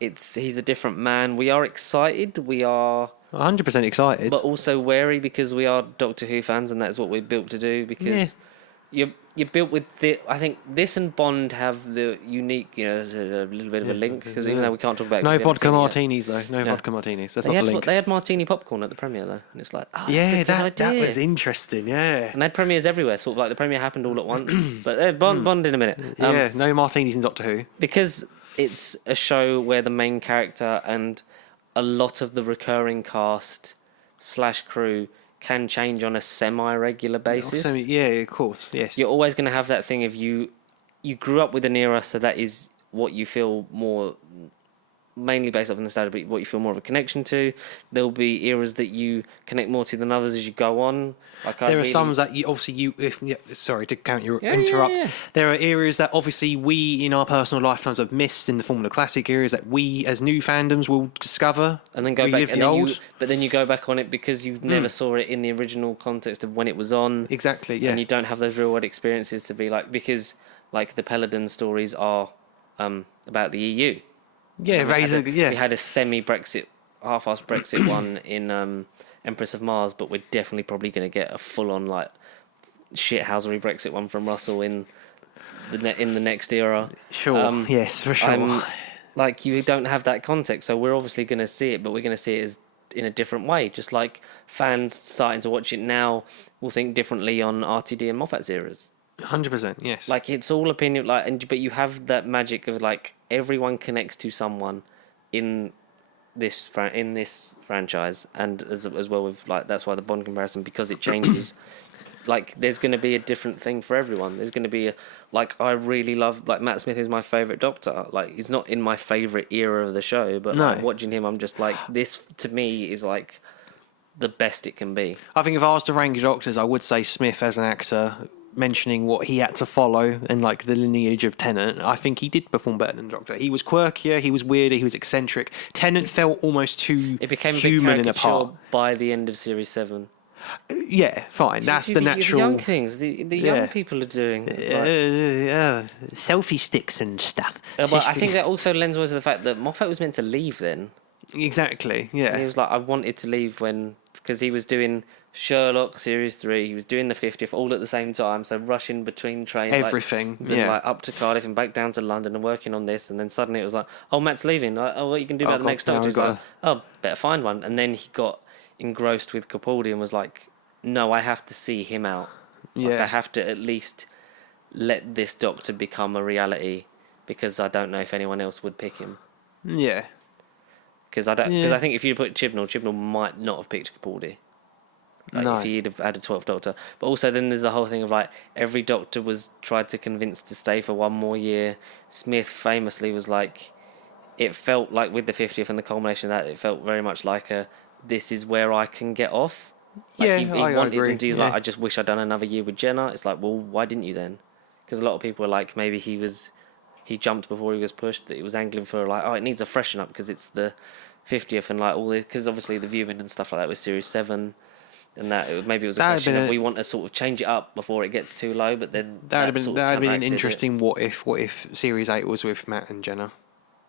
He's a different man. We are excited. We are 100% excited. but also wary because we are Doctor Who fans, and that's what we're built to do. Because you're built with I think this and Bond have the unique, there's a little bit of a link because even though we can't talk about it, no 'cause we haven't vodka seen it yet. martinis though. No vodka martinis. That's not the link. They had martini popcorn at the premiere though, and it's like, oh, Yeah, that's a good that idea. was interesting. Yeah. And they had premieres everywhere, sort of like the premiere happened all at once. But Bond in a minute. Yeah. No martinis in Doctor Who. Because it's a show where the main character and a lot of the recurring cast / crew can change on a semi-regular basis. Yeah, of course. Yes. You're always going to have that thing of you grew up with an era, so that is what you feel more, mainly based off of nostalgia, but what you feel more of a connection to. There'll be eras that you connect more to than others as you go on. Like there are some that sorry to interrupt. Yeah. There are areas that obviously we in our personal lifetimes have missed in the form of the classic areas that we as new fandoms will discover and then go back relive and the then old. but then you go back on it because you never saw it in the original context of when it was on. Exactly. Yeah. And you don't have those real world experiences to be like, because like the Peladon stories are about the EU. Yeah. We had a semi-Brexit, half-assed Brexit one in Empress of Mars, but we're definitely probably going to get a full-on like shithousery Brexit one from Russell in the next era. Sure. Yes, for sure. Like you don't have that context, so we're obviously going to see it, but we're going to see it as in a different way. Just like fans starting to watch it now will think differently on RTD and Moffat's eras. 100%. Yes. Like it's all opinion, but you have that magic of like everyone connects to someone in this franchise, and as well with like that's why the Bond comparison, because it changes. Like there's going to be a different thing for everyone. There's going to be I really love like Matt Smith is my favorite Doctor. Like he's not in my favorite era of the show, but like, watching him, I'm just like, this to me is like the best it can be. I think if I was to rank Doctors, I would say Smith as an actor, mentioning what he had to follow and like the lineage of Tennant. I think he did perform better than Doctor. He was quirkier, he was weirder, he was eccentric. Tennant felt almost too It became human a bit and apart by the end of Series 7. Yeah, fine. That's the natural. The young things, the young people are doing. Selfie sticks and stuff. But I think that also lends to the fact that Moffat was meant to leave then. Exactly. Yeah. And he was like, I wanted to leave because because he was doing Sherlock Series 3, he was doing the 50th all at the same time, so rushing between trains. Everything, Like up to Cardiff and back down to London and working on this, and then suddenly it was like, oh, Matt's leaving. Like, oh, what you can do about the next Doctor? He's like, oh, better find one. And then he got engrossed with Capaldi and was like, no, I have to see him out. Yeah. Like, I have to at least let this Doctor become a reality, because I don't know if anyone else would pick him. Yeah. Because I think if you put Chibnall might not have picked Capaldi. Like No. if he'd have had a 12th Doctor. But also then there's the whole thing of like every Doctor was tried to convince to stay for one more year. Smith famously was like, it felt like with the 50th and the culmination of that, it felt very much like this is where I can get off. Like Yeah, he I wanted agree. them to, he's like, I just wish I'd done another year with Jenna. It's like, well, why didn't you then? Because a lot of people are like, maybe he jumped before he was pushed, that he was angling for like, oh, it needs a freshen up because it's the 50th and like all the, because obviously the viewing and stuff like that was Series 7 and that maybe it was a question of we want to sort of change it up before it gets too low, but then that would have been an interesting what if Series 8 was with Matt and Jenna.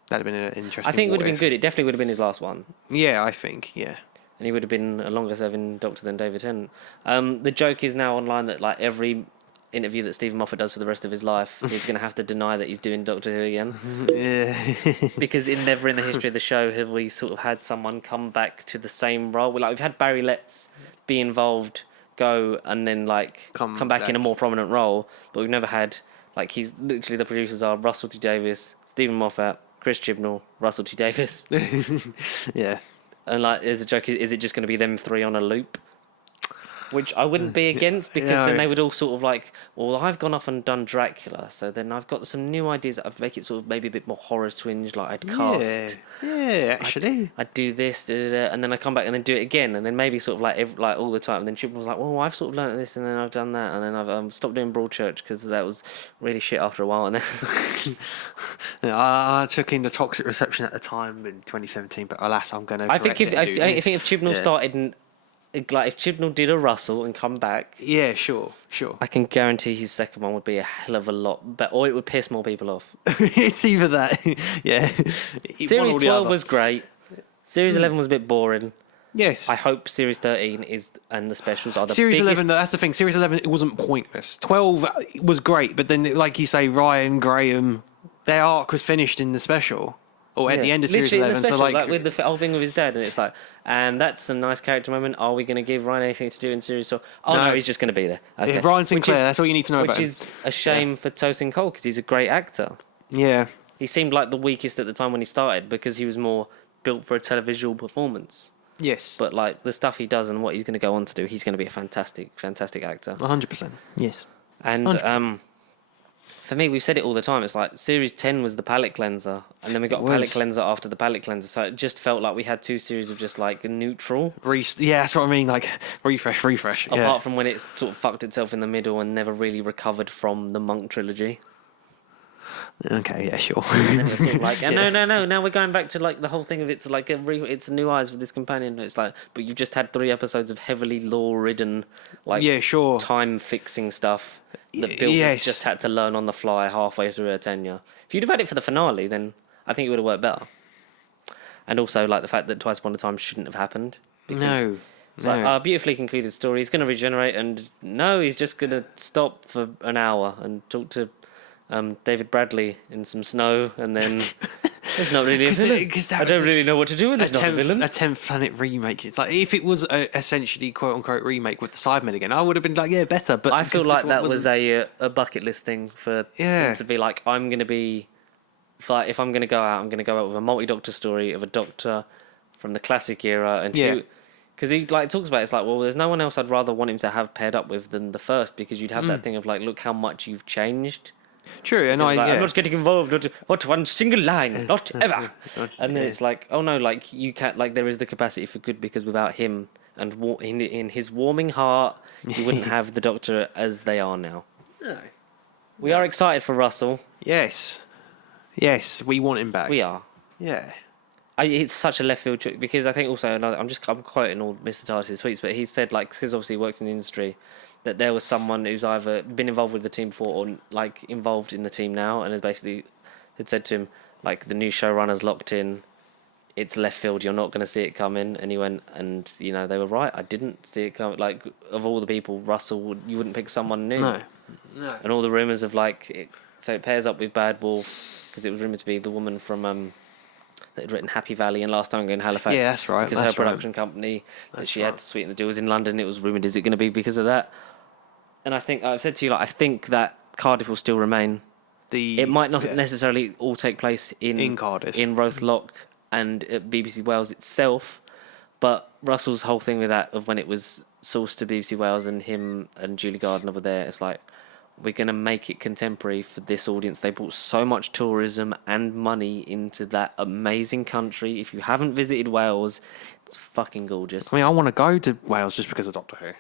That'd have been an interesting. I think it would have been good. It definitely would have been his last one. Yeah, I think, yeah. And he would have been a longer serving Doctor than David Tennant. The joke is now online that like every interview that Stephen Moffat does for the rest of his life, he's going to have to deny that he's doing Doctor Who again. Yeah. Because never in the history of the show have we sort of had someone come back to the same role. Like we've had Barry Letts be involved, go, and then like come back in a more prominent role, but we've never had like he's literally the producers are Russell T Davies, Stephen Moffat, Chris Chibnall, Russell T Davies. Yeah. And like, there's a joke: is it just going to be them three on a loop? Which I wouldn't be against, because then they would all sort of like, well, I've gone off and done Dracula, so then I've got some new ideas that I'd make it sort of maybe a bit more horror twinge, like I'd cast. Yeah, actually. I'd do this, and then I come back and then do it again, and then maybe sort of like all the time. And then Chip was like, well, I've sort of learnt this, and then I've done that, and then I've stopped doing Broadchurch because that was really shit after a while. And then I took in the Toxic Reception at the time in 2017, but alas, I'm going to. I think if Chibnall started. Like if Chibnall did a Russell and come back, yeah, sure. I can guarantee his second one would be a hell of a lot better, or it would piss more people off. It's either that, yeah. Series 12 was great. Series 11 was a bit boring. Yes. I hope Series 13 and the specials are the Series biggest... 11, that's the thing. Series 11, it wasn't pointless. 12 was great, but then, like you say, Ryan, Graham, their arc was finished in the special. Or at the end of Series 11. Special, so like with the whole thing with his dad, and it's like, and that's a nice character moment. Are we going to give Ryan anything to do in Series 12? Oh, no, he's just going to be there. Okay. Yeah, Ryan Sinclair, that's all you need to know about him. Which is a shame for Tosin Cole, because he's a great actor. Yeah. He seemed like the weakest at the time when he started, because he was more built for a televisual performance. Yes. But like the stuff he does and what he's going to go on to do, he's going to be a fantastic actor. 100%. Yes. And 100%. For me, we've said it all the time. It's like Series 10 was the palate cleanser, and then we got palate cleanser after the palate cleanser. So it just felt like we had two series of just like neutral. Yeah, that's what I mean. Like refresh. Apart from when it sort of fucked itself in the middle and never really recovered from the Monk trilogy. Okay, yeah, sure. And then it was sort of like, no. Now we're going back to like the whole thing of it's like it's new eyes with this companion. It's like, but you've just had 3 episodes of heavily lore-ridden, like time fixing stuff that Bill just had to learn on the fly halfway through her tenure. If you'd have had it for the finale, then I think it would have worked better. And also like the fact that Twice Upon a Time shouldn't have happened. No. It's like a beautifully concluded story. He's going to regenerate, and no, he's just going to stop for an hour and talk to David Bradley in some snow, and then there's not really a villain. I don't really know what to do with this. Not a villain. A 10th Planet remake. It's like if it was essentially quote unquote remake with the Sidemen again, I would have been like, yeah, better. But I feel like that was a bucket list thing for him to be like, I'm going to be, if I'm going to go out, I'm going to go out with a multi-Doctor story of a Doctor from the classic era, and because he like talks about it, it's like, well, there's no one else I'd rather want him to have paired up with than the first, because you'd have that thing of like, look how much you've changed. True, and I'm not getting involved. Not one single line, not ever. And then it's like, oh no, like you can't. Like there is the capacity for good, because without him and in his warming heart, you wouldn't have the Doctor as they are now. No. We are excited for Russell. Yes, we want him back. We are. Yeah. It's such a left field trick, because I think also I'm quoting all Mr. TARDIS's tweets, but he said like, because obviously he works in the industry, that there was someone who's either been involved with the team before or like involved in the team now, and has basically had said to him like, the new showrunner's locked in. it's left field. You're not going to see it coming. And he went, and they were right. I didn't see it coming. Like, of all the people, Russell, you wouldn't pick someone new. No. And all the rumours of so it pairs up with Bad Wolf because it was rumoured to be the woman from that had written Happy Valley and Last Tango in Halifax. Yeah, that's right. Because her production company that she had to sweeten the deal was in London. It was rumoured, is it going to be because of that? And I think I've said to you, I think that Cardiff will still remain. It might not necessarily all take place in Cardiff, in Rothlock and at BBC Wales itself, but Russell's whole thing with that of when it was sourced to BBC Wales and him and Julie Gardner were there, it's like, we're going to make it contemporary for this audience. They brought so much tourism and money into that amazing country. If you haven't visited Wales, it's fucking gorgeous. I mean, I want to go to Wales just because of Doctor Who.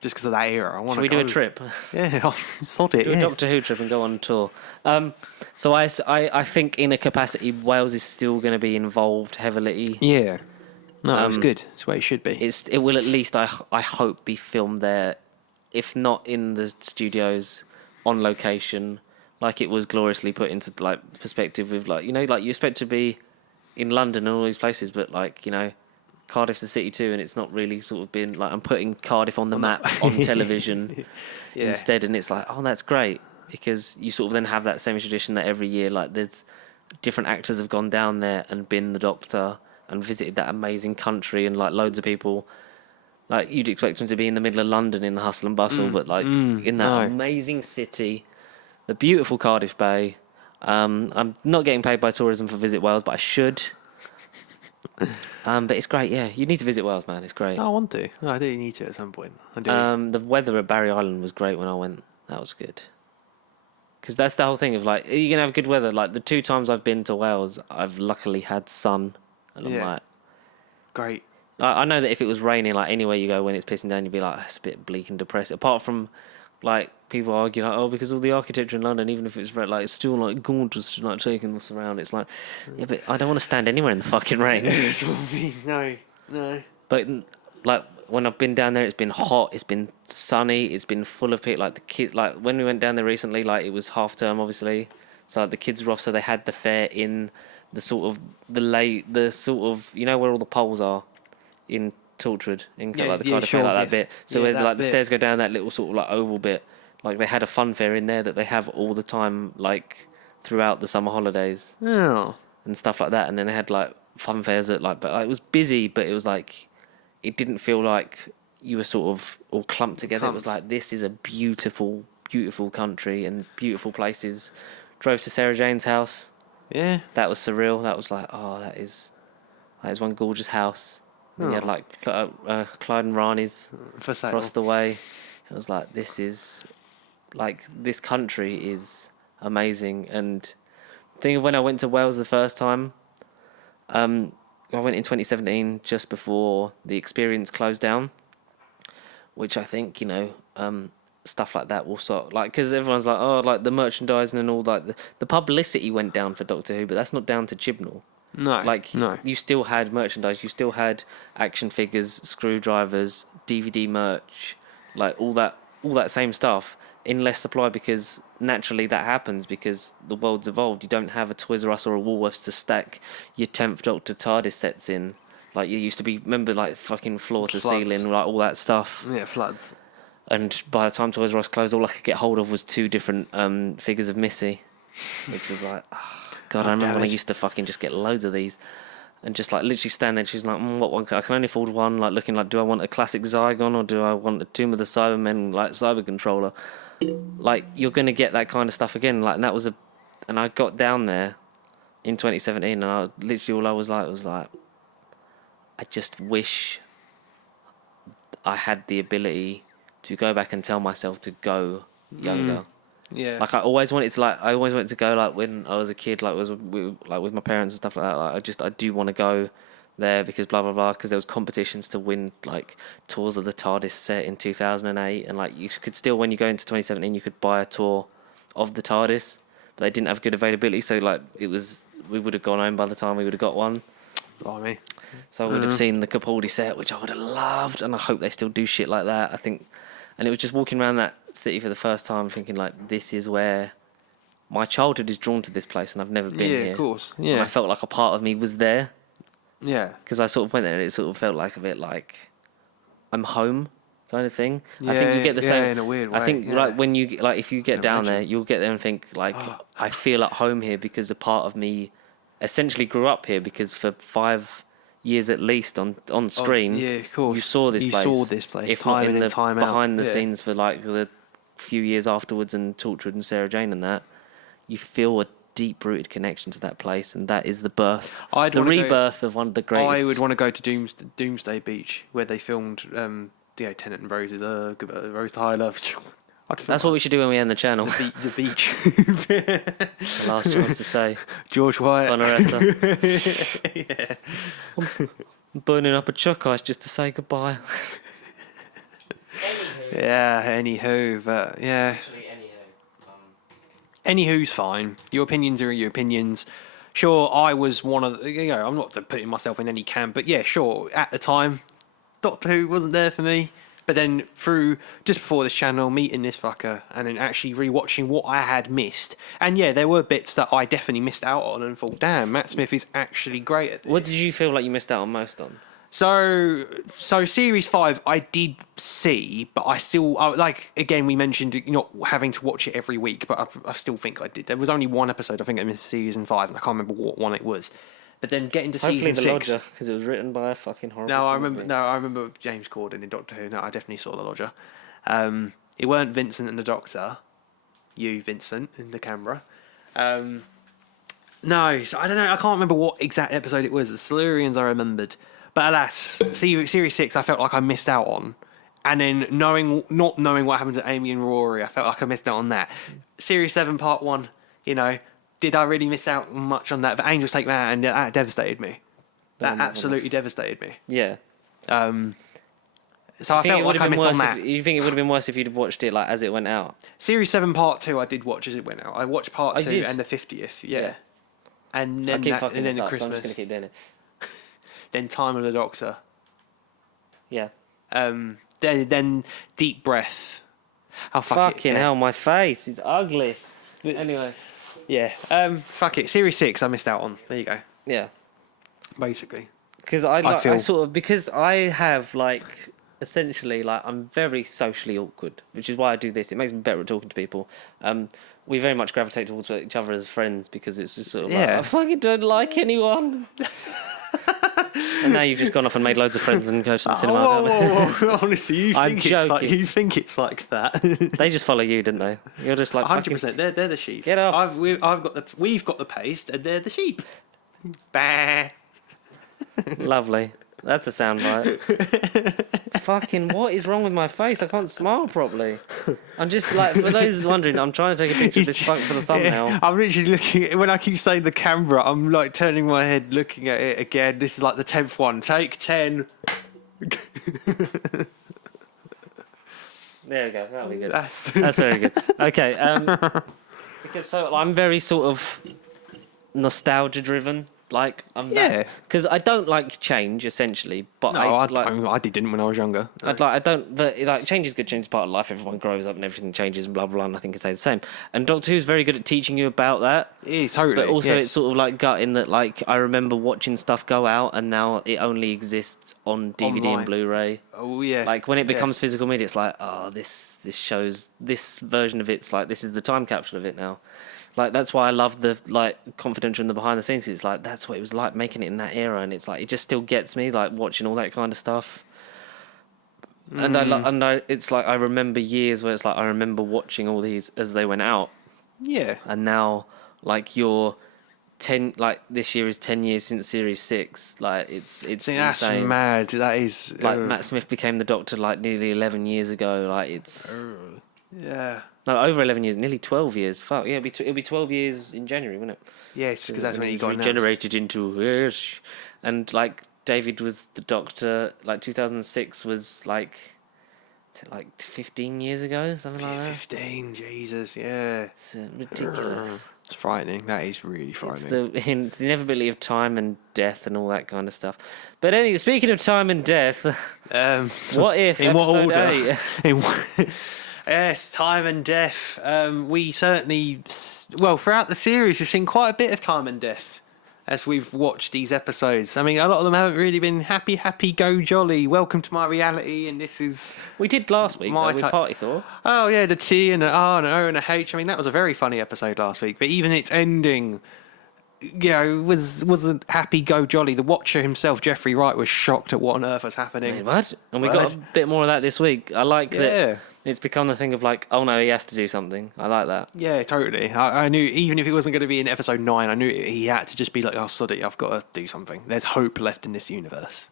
Just because of that era. Should we do a trip? Yeah, I'll sod it. Do a Doctor Who trip and go on tour. So I think in a capacity, Wales is still going to be involved heavily. Yeah. No, it was good. It's the way it should be. It will at least, I hope, be filmed there, if not in the studios, on location, like it was gloriously put into perspective with you expect to be in London and all these places, but Cardiff's the city too, and it's not really sort of been I'm putting Cardiff on the map on television instead, and it's like, oh, that's great, because you sort of then have that same tradition that every year there's different actors have gone down there and been the Doctor and visited that amazing country, and loads of people. You'd expect them to be in the middle of London in the hustle and bustle, but in that amazing city, the beautiful Cardiff Bay. I'm not getting paid by tourism for Visit Wales, but I should. But it's great, yeah. You need to visit Wales, man. It's great. I want to. No, I do need to at some point. I do. The weather at Barry Island was great when I went. That was good. Because that's the whole thing of are you going to have good weather? The 2 times I've been to Wales, I've luckily had sun. And I'm great. I know that if it was raining, anywhere you go when it's pissing down, you'd be it's a bit bleak and depressed. Apart from, people argue, because of the architecture in London, even if it's red, it's still, gorgeous, taking us around. It's yeah, but I don't want to stand anywhere in the fucking rain. That's what I mean. No. But, when I've been down there, it's been hot, it's been sunny, it's been full of people. The kid, when we went down there recently, it was half term, obviously. So, the kids were off, so they had the fair in the sort of, where all the poles are. In Tortwood, in the Cardiff Fair, that bit. So where the stairs go down that little sort of oval bit, they had a fun fair in there that they have all the time, throughout the summer holidays. Oh. And stuff like that. And then they had fun fairs at but it was busy, but it was it didn't feel like you were sort of all clumped together. It was this is a beautiful, beautiful country and beautiful places. Drove to Sarah Jane's house. Yeah. That was surreal. That was that is one gorgeous house. And you had Clyde and Rani's across the way. It was this is this country is amazing. And think of when I went to Wales the first time. I went in 2017, just before the experience closed down, which I think stuff like that will sort because everyone's the merchandising and all the publicity went down for Doctor Who, but that's not down to Chibnall. No, no. You still had merchandise. You still had action figures, screwdrivers, DVD merch, all that same stuff in less supply, because naturally that happens because the world's evolved. You don't have a Toys R Us or a Woolworths to stack your 10th Doctor TARDIS sets in. You used to be, remember, fucking floor to ceiling, all that stuff. Yeah, floods. And by the time Toys R Us closed, all I could get hold of was 2 different figures of Missy, which was God, I remember when I used to fucking just get loads of these and just literally stand there. She's what one? I can only afford one. Looking do I want a classic Zygon or do I want a Tomb of the Cybermen cyber controller? You're gonna get that kind of stuff again. And that was and I got down there in 2017, and I literally all I was I just wish I had the ability to go back and tell myself to go younger. Yeah. I always wanted to I always wanted to go when I was a kid, with my parents and stuff like that. I do want to go there because blah blah blah, because there was competitions to win tours of the TARDIS set in 2008, and you could still, when you go into 2017, you could buy a tour of the TARDIS, but they didn't have good availability, so we would have gone home by the time we would have got one. Blimey. So I would have seen the Capaldi set, which I would have loved, and I hope they still do shit like that. I think, and it was just walking around that city for the first time thinking this is where my childhood is drawn to this place, and I've never been here. Yeah, of course. Yeah. And I felt like a part of me was there. Yeah. Because I sort of went there and it sort of felt like a bit like I'm home kind of thing. I think you get the yeah, same in a weird way. I think yeah. like when you like if you get down there, you'll get there and think like Oh. I feel at home here because a part of me essentially grew up here because for 5 years at least on screen, yeah, of course. you saw this place. If not time in in the and time out. behind the Yeah. scenes for like the few years afterwards and Torchwood and Sarah Jane and that, you feel a deep-rooted connection to that place, and that is the birth, the rebirth of one of the greatest. I would want to go to Doomsday Beach, where they filmed, Tennant and Rose's Rose to High Love. That's what we should do when we end the channel. The beach. The last chance to say. George Wyatt. Honoressa. Yeah. I'm burning up a chuck ice just to say goodbye. Yeah, anywho, but yeah. Anywho's fine. Your opinions are your opinions. Sure, I was one of the, I'm not putting myself in any camp, but yeah, sure, at the time, Doctor Who wasn't there for me. But then through, just before this channel, meeting this fucker, and then actually rewatching what I had missed. And yeah, there were bits that I definitely missed out on and thought, damn, Matt Smith is actually great at this. What did you feel like you missed out on most on? So Series 5 I did see, but I still, like, again, we mentioned not having to watch it every week, but I still think I did. There was only one episode, I think I missed Season 5, and I can't remember what one it was. But then getting to Hopefully Season 6... Lodger, because it was written by a fucking horrible No, I film. remember James Corden in Doctor Who. No, I definitely saw The Lodger. It weren't Vincent and the Doctor. You, Vincent, in the camera. No, so I don't know. I can't remember what exact episode it was. The Silurians I remembered. But alas, Series 6 I felt like I missed out on. And then not knowing what happened to Amy and Rory, I felt like I missed out on that. Series 7 Part 1, did I really miss out much on that? But Angels Take Me Out, and that devastated me. That absolutely devastated me. Yeah. So I felt like I missed on that. You think it would have been worse if you'd have watched it like as it went out? Series 7 Part 2 I did watch as it went out. I watched Part 2 did? and the 50th, yeah. Yeah. And I then, keep fucking and then this the up, so I'm Christmas. just going to keep doing it. Then Time of the Doctor. Yeah. Then Deep Breath. Oh, Fucking it. hell, my face is ugly. Anyway. Yeah. Fuck it. Series 6 I missed out on. There you go. Yeah. Basically. Because I feel- sort of, because I have like, essentially like, I'm very socially awkward, which is why I do this. It makes me better at talking to people. We very much gravitate towards each other as friends because it's just sort of like, Yeah. I fucking don't like anyone. And now you've just gone off and made loads of friends and go to the cinema. Whoa. Honestly, you I'm think it's like that. They just follow you, didn't they? You're just like 100%. They're the sheep. Get off. We've got the paste, and they're the sheep. Bah. Lovely. That's a soundbite. Fucking what is wrong with my face? I can't smile properly. I'm just like, for those wondering, I'm trying to take a picture of this fuck for the thumbnail. Yeah, I'm literally looking at, when I keep saying the camera, I'm like turning my head, looking at it again. This is like the 10th one. Take 10. There we go. That'll be good. That's very good. Okay. Because I'm very sort of nostalgia driven. Like because I don't like change essentially, but no, I didn't when I was younger. No. But change is good. Change is part of life. Everyone grows up and everything changes and blah blah. And I think I'd say the same. And Doctor Who's very good at teaching you about that. Yeah, totally. But also yes. it's sort of like gutting that like I remember watching stuff go out and now it only exists on DVD Online. and Blu-ray. Oh yeah. Like when it becomes physical media, it's like, oh, this shows this version of it's like this is the time capsule of it now. Like that's why I love the like confidential and the behind the scenes. It's like that's what it was like making it in that era, and it's like it just still gets me like watching all that kind of stuff. And it's like I remember years where it's like I remember watching all these as they went out. Yeah. And now like you're 10 like this year is 10 years since Series 6. Like it's See, that's insane. mad. That is Like Matt Smith became the Doctor like nearly 11 years ago. Like it's yeah. no over 11 years, nearly 12 years. Fuck yeah, it'll be 12 years in January, won't it? Yes, because that's when he was got regenerated into and like David was the Doctor. Like 2006 was like 15 years ago, something like that. 15, Jesus, yeah. It's ridiculous. It's frightening. That is really frightening. It's the inevitability of time and death and all that kind of stuff. But anyway, speaking of time and death, what if in what episode order? 8? Yes, time and death. We certainly, throughout the series, we've seen quite a bit of time and death. as we've watched these episodes. I mean, a lot of them haven't really been happy, go jolly. Welcome to my reality, and this is We did last week My with Party Thor. oh yeah, the T and the R and an O and a H. I mean, that was a very funny episode last week. But even its ending, wasn't happy go jolly. The Watcher himself, Jeffrey Wright, was shocked at what on earth was happening. Wait, what? And we got a bit more of that this week. I like that. It's become the thing of like, oh no, he has to do something. I like that. Yeah, totally. I knew even if it wasn't going to be in episode 9, I knew he had to just be like, oh, sod it, I've got to do something. There's hope left in this universe.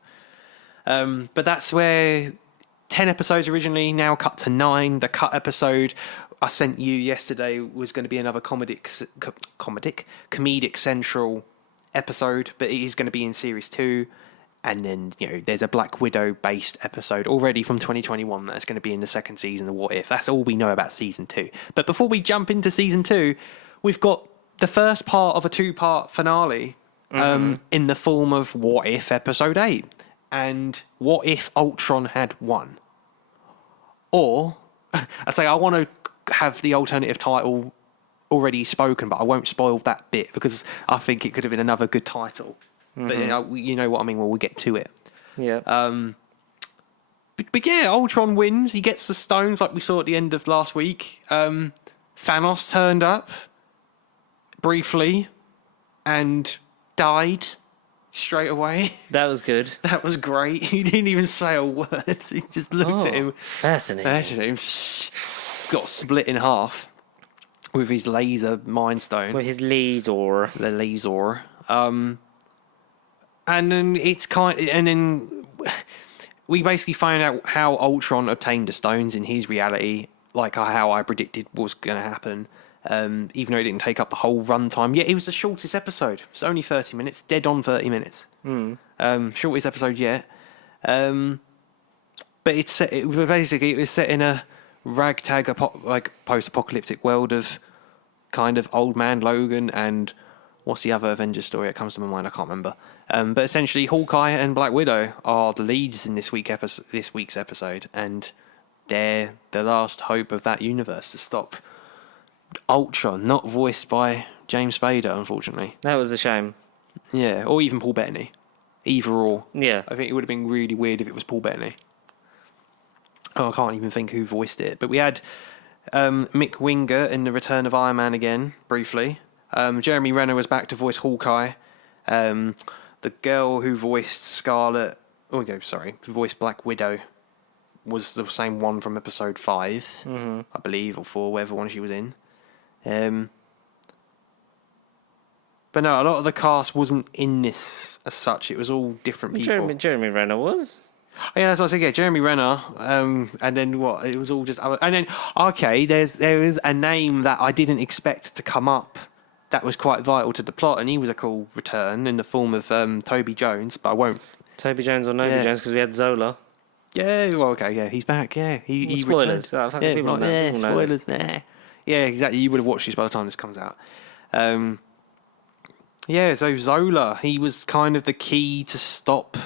But that's where 10 episodes originally, now cut to 9. The cut episode I sent you yesterday was going to be another comedic central episode, but it is going to be in series 2. And then, there's a Black Widow-based episode already from 2021 that's going to be in the second season of What If. That's all we know about Season 2. But before we jump into Season 2, we've got the first part of a 2-part finale in the form of What If Episode 8. And what if Ultron had won? Or, I want to have the alternative title already spoken, but I won't spoil that bit because I think it could have been another good title. But you know what I mean when we get to it. Yeah. But yeah, Ultron wins. He gets the stones like we saw at the end of last week. Thanos turned up briefly and died straight away. That was good. That was great. He didn't even say a word. He just looked at him. Fascinating. Got split in half with his laser mind stone. With his laser. The laser. And then we basically find out how Ultron obtained the stones in his reality, like how I predicted was going to happen. Even though it didn't take up the whole runtime. Yeah, it was the shortest episode. It's only 30 minutes, dead on 30 minutes. Shortest episode yet. But it was set in a ragtag post-apocalyptic world of kind of Old Man Logan and what's the other Avengers story that comes to my mind? I can't remember. But essentially, Hawkeye and Black Widow are the leads in this week's episode, and they're the last hope of that universe to stop Ultron, not voiced by James Spader, unfortunately. That was a shame. Yeah, or even Paul Bettany. Either or. Yeah. I think it would have been really weird if it was Paul Bettany. Oh, I can't even think who voiced it. But we had Mick Winger in The Return of Iron Man again, briefly. Jeremy Renner was back to voice Hawkeye. The girl who voiced voiced Black Widow was the same one from episode 5, I believe, or 4, whatever one she was in. But no, a lot of the cast wasn't in this as such. It was all different people. Jeremy Renner was. Oh, yeah, that's what I said. Yeah, Jeremy Renner. And then what? It was all just. And then there is a name that I didn't expect to come up. That was quite vital to the plot, and he was a cool return in the form of Toby Jones, but I won't. Toby Jones or Noby Jones, because we had Zola. Yeah, well, okay, yeah, he's back, yeah. He spoilers. Returned. Spoilers, nah. Yeah, exactly, you would have watched this by the time this comes out. So Zola, he was kind of the key to stop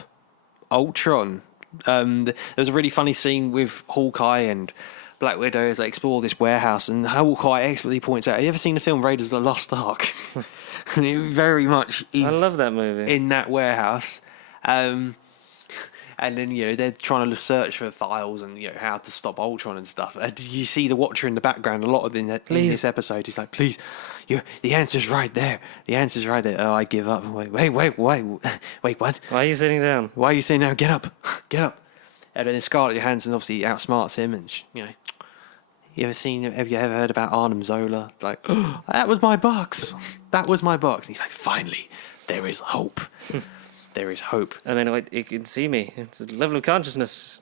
Ultron. There was a really funny scene with Hawkeye and Black Widow as they explore this warehouse, and Hawkeye expertly points out, have you ever seen the film Raiders of the Lost Ark? And it very much is I love that movie. In that warehouse. And then, they're trying to search for files and, how to stop Ultron and stuff. You see the Watcher in the background a lot of in this episode. He's like, please, the answer's right there. The answer's right there. Oh, I give up. Wait, what? Why are you sitting down? Why are you sitting down? Get up. And then Scarlett Johansson obviously outsmarts him, and have you ever heard about Arnim Zola? It's like, oh, that was my box. And he's like, finally, there is hope. There is hope. And then it can see me. It's a level of consciousness.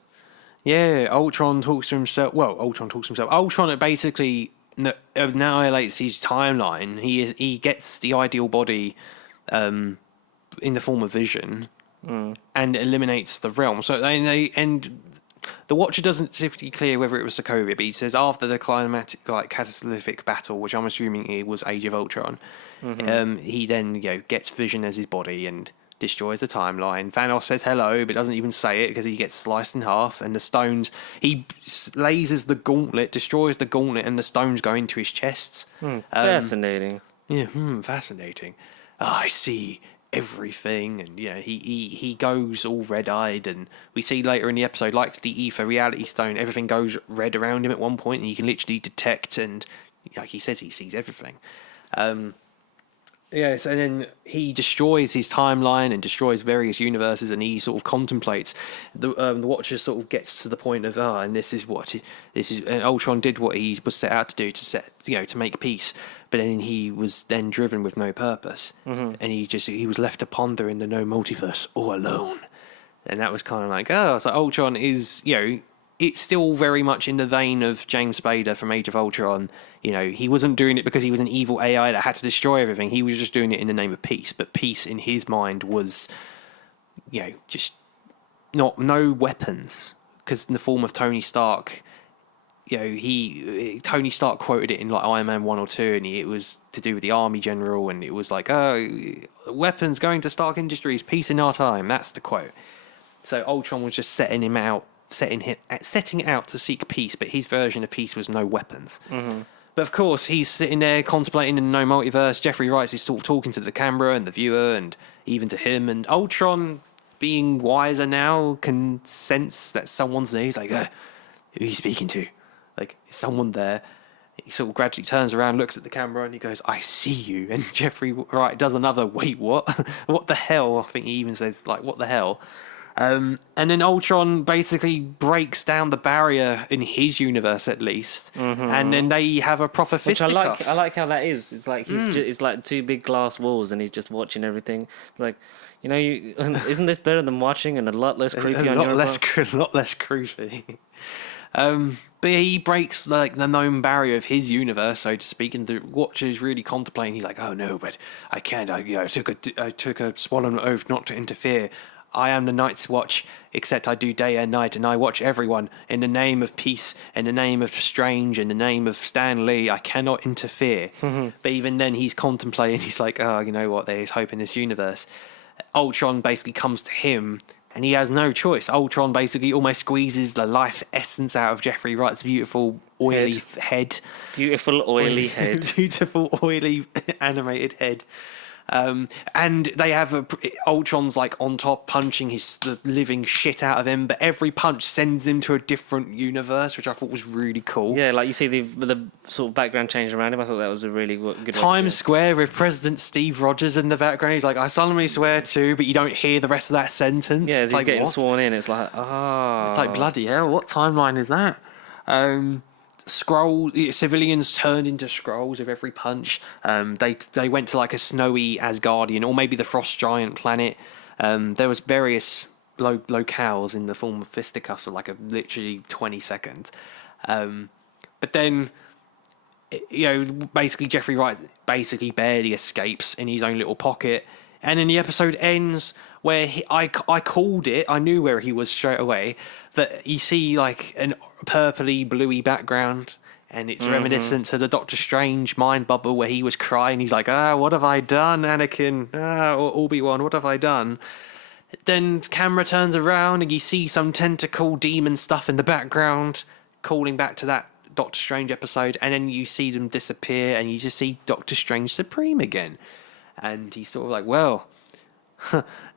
Yeah, Ultron talks to himself. Ultron basically annihilates his timeline. He gets the ideal body in the form of Vision and eliminates the realm. So the Watcher doesn't specifically clear whether it was Sokovia, but he says after the climatic, catastrophic battle, which I'm assuming it was Age of Ultron, he then gets Vision as his body and destroys the timeline. Thanos says hello, but doesn't even say it because he gets sliced in half, and the stones, he lasers the gauntlet, destroys the gauntlet, and the stones go into his chest. Fascinating. Yeah, fascinating. I see everything, and he goes all red-eyed, and we see later in the episode, like the ether reality stone, everything goes red around him at one point, and you can literally detect, and like he says, he sees everything. Yes, and then he destroys his timeline and destroys various universes, and he sort of contemplates. The Watcher sort of gets to the point of, and and Ultron did what he was set out to do, to make peace. But then he was then driven with no purpose, and he was left to ponder in the no multiverse all alone, and that was kind of like, so Ultron is, it's still very much in the vein of James Spader from Age of Ultron. He wasn't doing it because he was an evil AI that had to destroy everything. He was just doing it in the name of peace. But peace in his mind was, just no weapons. Because in the form of Tony Stark, Tony Stark quoted it in like Iron Man 1 or 2, and it was to do with the army general, and it was like, weapons going to Stark Industries, peace in our time. That's the quote. So Ultron was just setting out to seek peace, but his version of peace was no weapons. But of course, he's sitting there contemplating in no multiverse. Jeffrey Wright is sort of talking to the camera and the viewer, and even to him. And Ultron, being wiser now, can sense that someone's there. He's like, who are you speaking to? Like, is someone there? He sort of gradually turns around, looks at the camera, and he goes, I see you. And Jeffrey Wright does another, wait, what? What the hell? I think he even says, like, what the hell? And then Ultron basically breaks down the barrier in his universe, at least, and then they have a proper fisticuffs. Which I like how that is. It's like it's like two big glass walls, and he's just watching everything. Like, isn't this better than watching and a lot less creepy? A lot less creepy. But he breaks like the known barrier of his universe, so to speak, and the Watcher is really contemplating. He's like, "Oh no, but I can't. I took a solemn oath not to interfere. I am the Night's Watch, except I do day and night, and I watch everyone. In the name of peace, in the name of Strange, in the name of Stan Lee, I cannot interfere." But even then, he's contemplating. He's like, you know what? There is hope in this universe. Ultron basically comes to him, and he has no choice. Ultron basically almost squeezes the life essence out of Jeffrey Wright's beautiful, oily head. Beautiful, oily head. Beautiful, oily, animated head. And they have Ultron's like on top punching the living shit out of him, but every punch sends him to a different universe, which I thought was really cool. Yeah, like you see the sort of background change around him. I thought that was a really good Times Square with President Steve Rogers in the background. He's like, I solemnly swear to, but you don't hear the rest of that sentence. Yeah, it's he's getting sworn in. It's like, It's like, bloody hell, what timeline is that? Civilians turned into Skrulls with every punch. They went to like a snowy Asgardian, or maybe the Frost Giant planet. There was various locales in the form of fisticuffs for like literally 20 seconds. But then, basically Jeffrey Wright basically barely escapes in his own little pocket, and then the episode ends where I called it. I knew where he was straight away. That you see like a purpley, bluey background, and it's reminiscent to the Doctor Strange mind bubble where he was crying. He's like, what have I done, Anakin? Or Obi-Wan, what have I done? Then camera turns around and you see some tentacle demon stuff in the background, calling back to that Doctor Strange episode, and then you see them disappear, and you just see Doctor Strange Supreme again. And he's sort of like, well,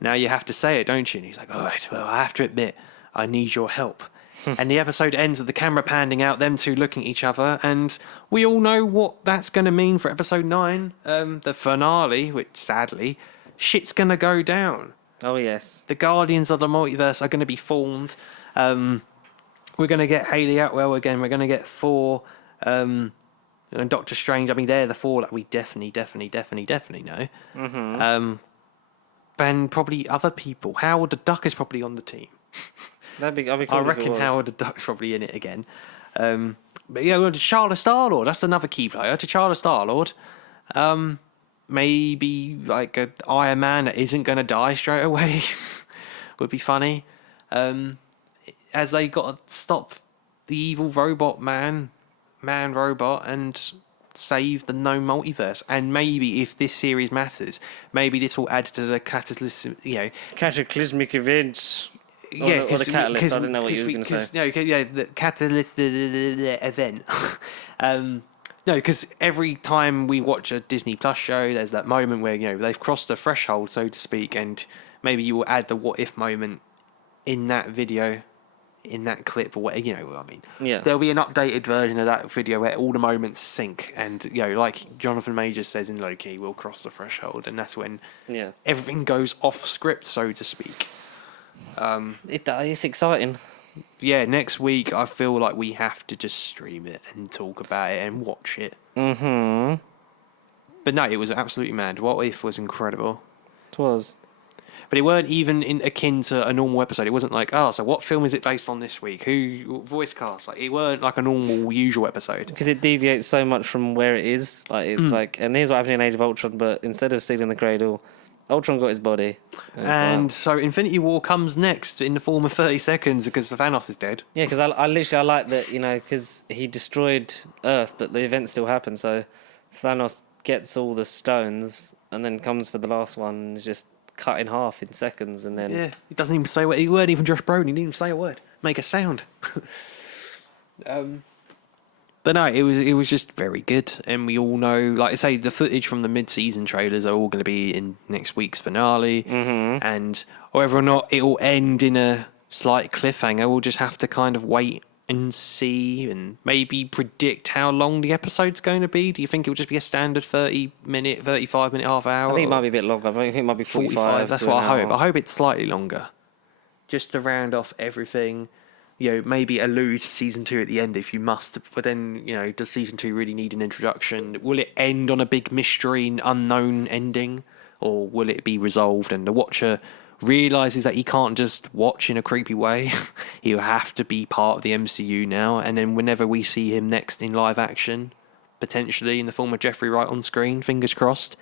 now you have to say it, don't you? And he's like, all right, well, I have to admit, I need your help. And the episode ends with the camera panning out, them two looking at each other, and we all know what that's going to mean for episode 9, the finale, which sadly, shit's going to go down. Oh, yes. The Guardians of the Multiverse are going to be formed. We're going to get Hayley Atwell again. We're going to get Thor and Doctor Strange. I mean, they're the 4 that we definitely know. And probably other people. Howard the Duck is probably on the team. I'd be cool. I reckon Howard the Duck's probably in it again. But yeah, T'Challa Star-Lord, that's another key player. T'Challa Star-Lord. Maybe like an Iron Man that isn't going to die straight away would be funny. As they got to stop the evil robot man-robot, and save the known multiverse. And maybe if this series matters, maybe this will add to the cataclysmic events. Yeah, or the catalyst. I didn't know what you were going to say. The catalyst event. No, because every time we watch a Disney Plus show, there's that moment where, they've crossed the threshold, so to speak, and maybe you will add the what if moment in that video, in that clip, or whatever, you know what I mean. Yeah. There'll be an updated version of that video where all the moments sync, and, like Jonathan Majors says in Loki, we'll cross the threshold, and that's when everything goes off script, so to speak. It's exciting. Yeah, next week I feel like we have to just stream it and talk about it and watch it. Mm-hmm. But no, it was absolutely mad. What If was incredible. It was. But it weren't even akin to a normal episode. It wasn't like, so what film is it based on this week? Who voice cast? Like, it weren't like a normal, usual episode. Because it deviates so much from where it is. Like, it's like, and here's what happened in Age of Ultron, but instead of stealing the cradle, Ultron got his body. And so Infinity War comes next in the form of 30 seconds because Thanos is dead. Yeah, because I like that, because he destroyed Earth, but the event still happened. So Thanos gets all the stones and then comes for the last one and is just cut in half in seconds. And then he doesn't even say a word. He weren't even Josh Brolin. He didn't even say a word. Make a sound. But no, it was just very good, and we all know, like I say, the footage from the mid-season trailers are all going to be in next week's finale, and whether or not it will end in a slight cliffhanger, we'll just have to kind of wait and see, and maybe predict how long the episode's going to be. Do you think it will just be a standard 30-minute, 35-minute, half hour? I think it might be a bit longer. I think it might be 45. That's what I hope. I hope it's slightly longer, just to round off everything. Maybe allude to season 2 at the end if you must. But then, does season 2 really need an introduction? Will it end on a big mystery and unknown ending? Or will it be resolved and the watcher realises that he can't just watch in a creepy way? He'll have to be part of the MCU now. And then whenever we see him next in live action, potentially in the form of Jeffrey Wright on screen, fingers crossed,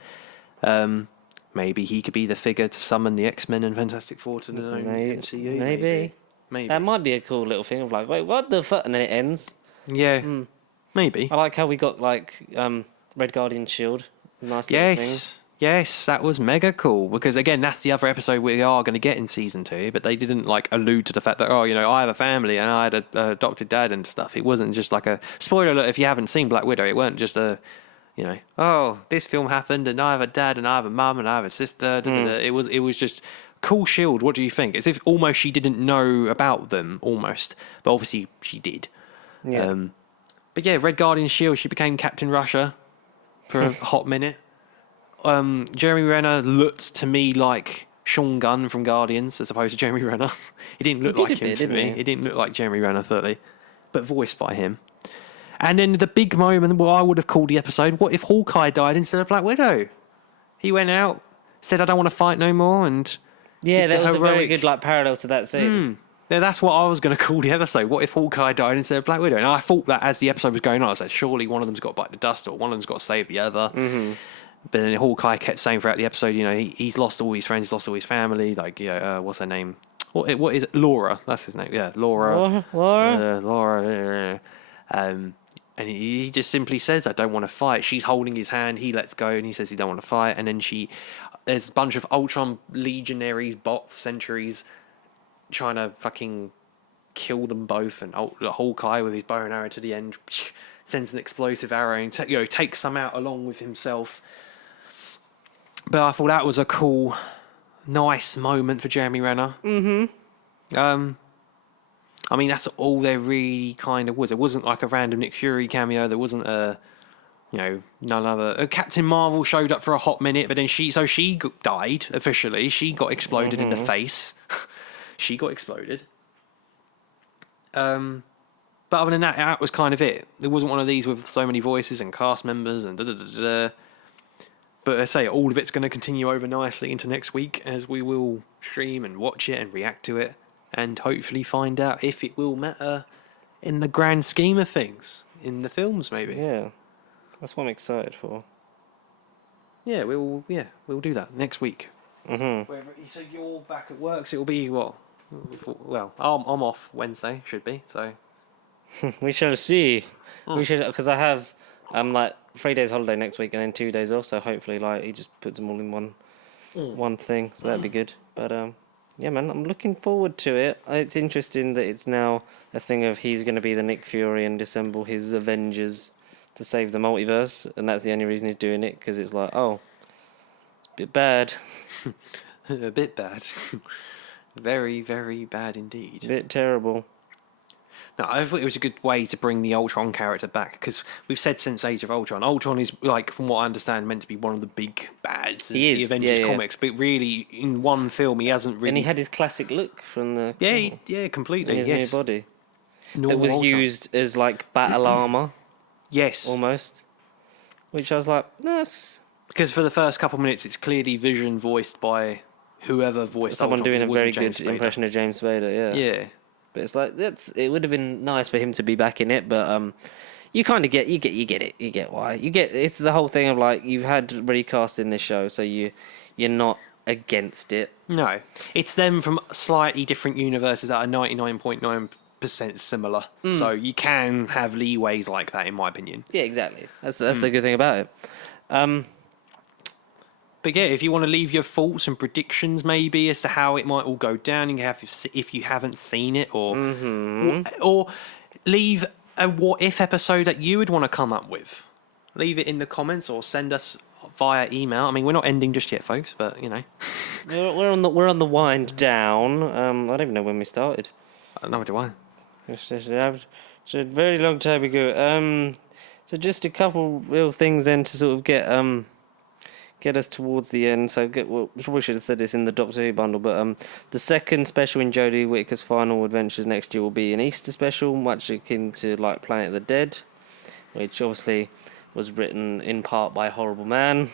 maybe he could be the figure to summon the X-Men and Fantastic Four to the MCU. Maybe. That might be a cool little thing of like, wait, what the fuck? And then it ends. Yeah, maybe. I like how we got like Red Guardian shield. Nice little thing. Yes, that was mega cool. Because again, that's the other episode we are going to get in season 2. But they didn't like allude to the fact that I have a family and I had a adopted dad and stuff. It wasn't just like a spoiler alert if you haven't seen Black Widow. It weren't just a this film happened and I have a dad and I have a mum and I have a sister. It was just. Cool shield, what do you think? As if almost she didn't know about them, almost. But obviously she did. Yeah. But yeah, Red Guardian shield, she became Captain Russia for a hot minute. Jeremy Renner looked to me like Sean Gunn from Guardians as opposed to Jeremy Renner. He didn't look like him to me. He didn't look like Jeremy Renner, 30. But voiced by him. And then the big moment, what I would have called the episode, what if Hawkeye died instead of Black Widow? He went out, said, I don't want to fight no more, and... Yeah, that was a very good parallel to that scene. Yeah, that's what I was going to call the episode. What if Hawkeye died instead of Black Widow? And I thought that as the episode was going on, I said, surely one of them's got to bite the dust or one of them's got to save the other. Mm-hmm. But then Hawkeye kept saying throughout the episode, he's lost all his friends, he's lost all his family. Like, what's her name? What is it? Laura. That's his name. Yeah, Laura. Laura. And he just simply says, I don't want to fight. She's holding his hand. He lets go and he says he don't want to fight. And then there's a bunch of Ultron legionaries, bots, sentries, trying to fucking kill them both. And Hawkeye with his bow and arrow to the end sends an explosive arrow and takes some out along with himself. But I thought that was a cool, nice moment for Jeremy Renner. Mm-hmm. I mean, that's all there really kind of was. It wasn't like a random Nick Fury cameo. There wasn't none other. Captain Marvel showed up for a hot minute, but then she died officially. She got exploded in the face. She got exploded. But other than that was kind of it. There wasn't one of these with so many voices and cast members and da-da-da-da. But I say all of it's going to continue over nicely into next week as we will stream and watch it and react to it and hopefully find out if it will matter in the grand scheme of things in the films, maybe. Yeah. That's what I'm excited for. Yeah, we'll do that next week. Mm-hmm. So you're back at work, so it'll be what? Well, I'm off Wednesday, should be, so. We shall see. We should, because I have 3 days holiday next week and then 2 days off, so hopefully he just puts them all in one thing, so that'd be good. But yeah, man, I'm looking forward to it. It's interesting that it's now a thing of he's going to be the Nick Fury and assemble his Avengers to save the multiverse, and that's the only reason he's doing it, because it's like, oh, it's a bit bad. A bit bad. Very, very bad indeed. A bit terrible. No, I thought it was a good way to bring the Ultron character back, because we've said since Age of Ultron is, like, from what I understand, meant to be one of the big bads of the Avengers comics, but really, in one film, he hasn't really... And he had his classic look from the... Yeah, completely, in his new body. Normal that was Ultron. used as, like, battle armour. Yes. Almost. Which I was like, that's... Because for the first couple of minutes, it's clearly Vision voiced by whoever voiced someone Ultron, doing a very good Spader. impression of James Spader, yeah. Yeah. But it's like, it would have been nice for him to be back in it, but you kind of get it. You get why. It's the whole thing of, like, you've had recast in this show, so you're not against it. No. It's them from slightly different universes that are 99.9% similar. So you can have leeways like that, in my opinion. Yeah, exactly. That's the good thing about it. But yeah, if you want to leave your thoughts and predictions maybe as to how it might all go down, you have if you haven't seen it, or leave a what if episode that you would want to come up with. Leave it in the comments or send us via email. I mean, we're not ending just yet, folks, but you know. We're on the wind down. I don't even know when we started. No, do I? It's a very long time ago. So just a couple real things then to sort of get us towards the end. So probably should have said this in the Doctor Who bundle, but the second special in Jodie Whittaker's final adventures next year will be an Easter special, much akin to like Planet of the Dead, which obviously was written in part by a horrible man.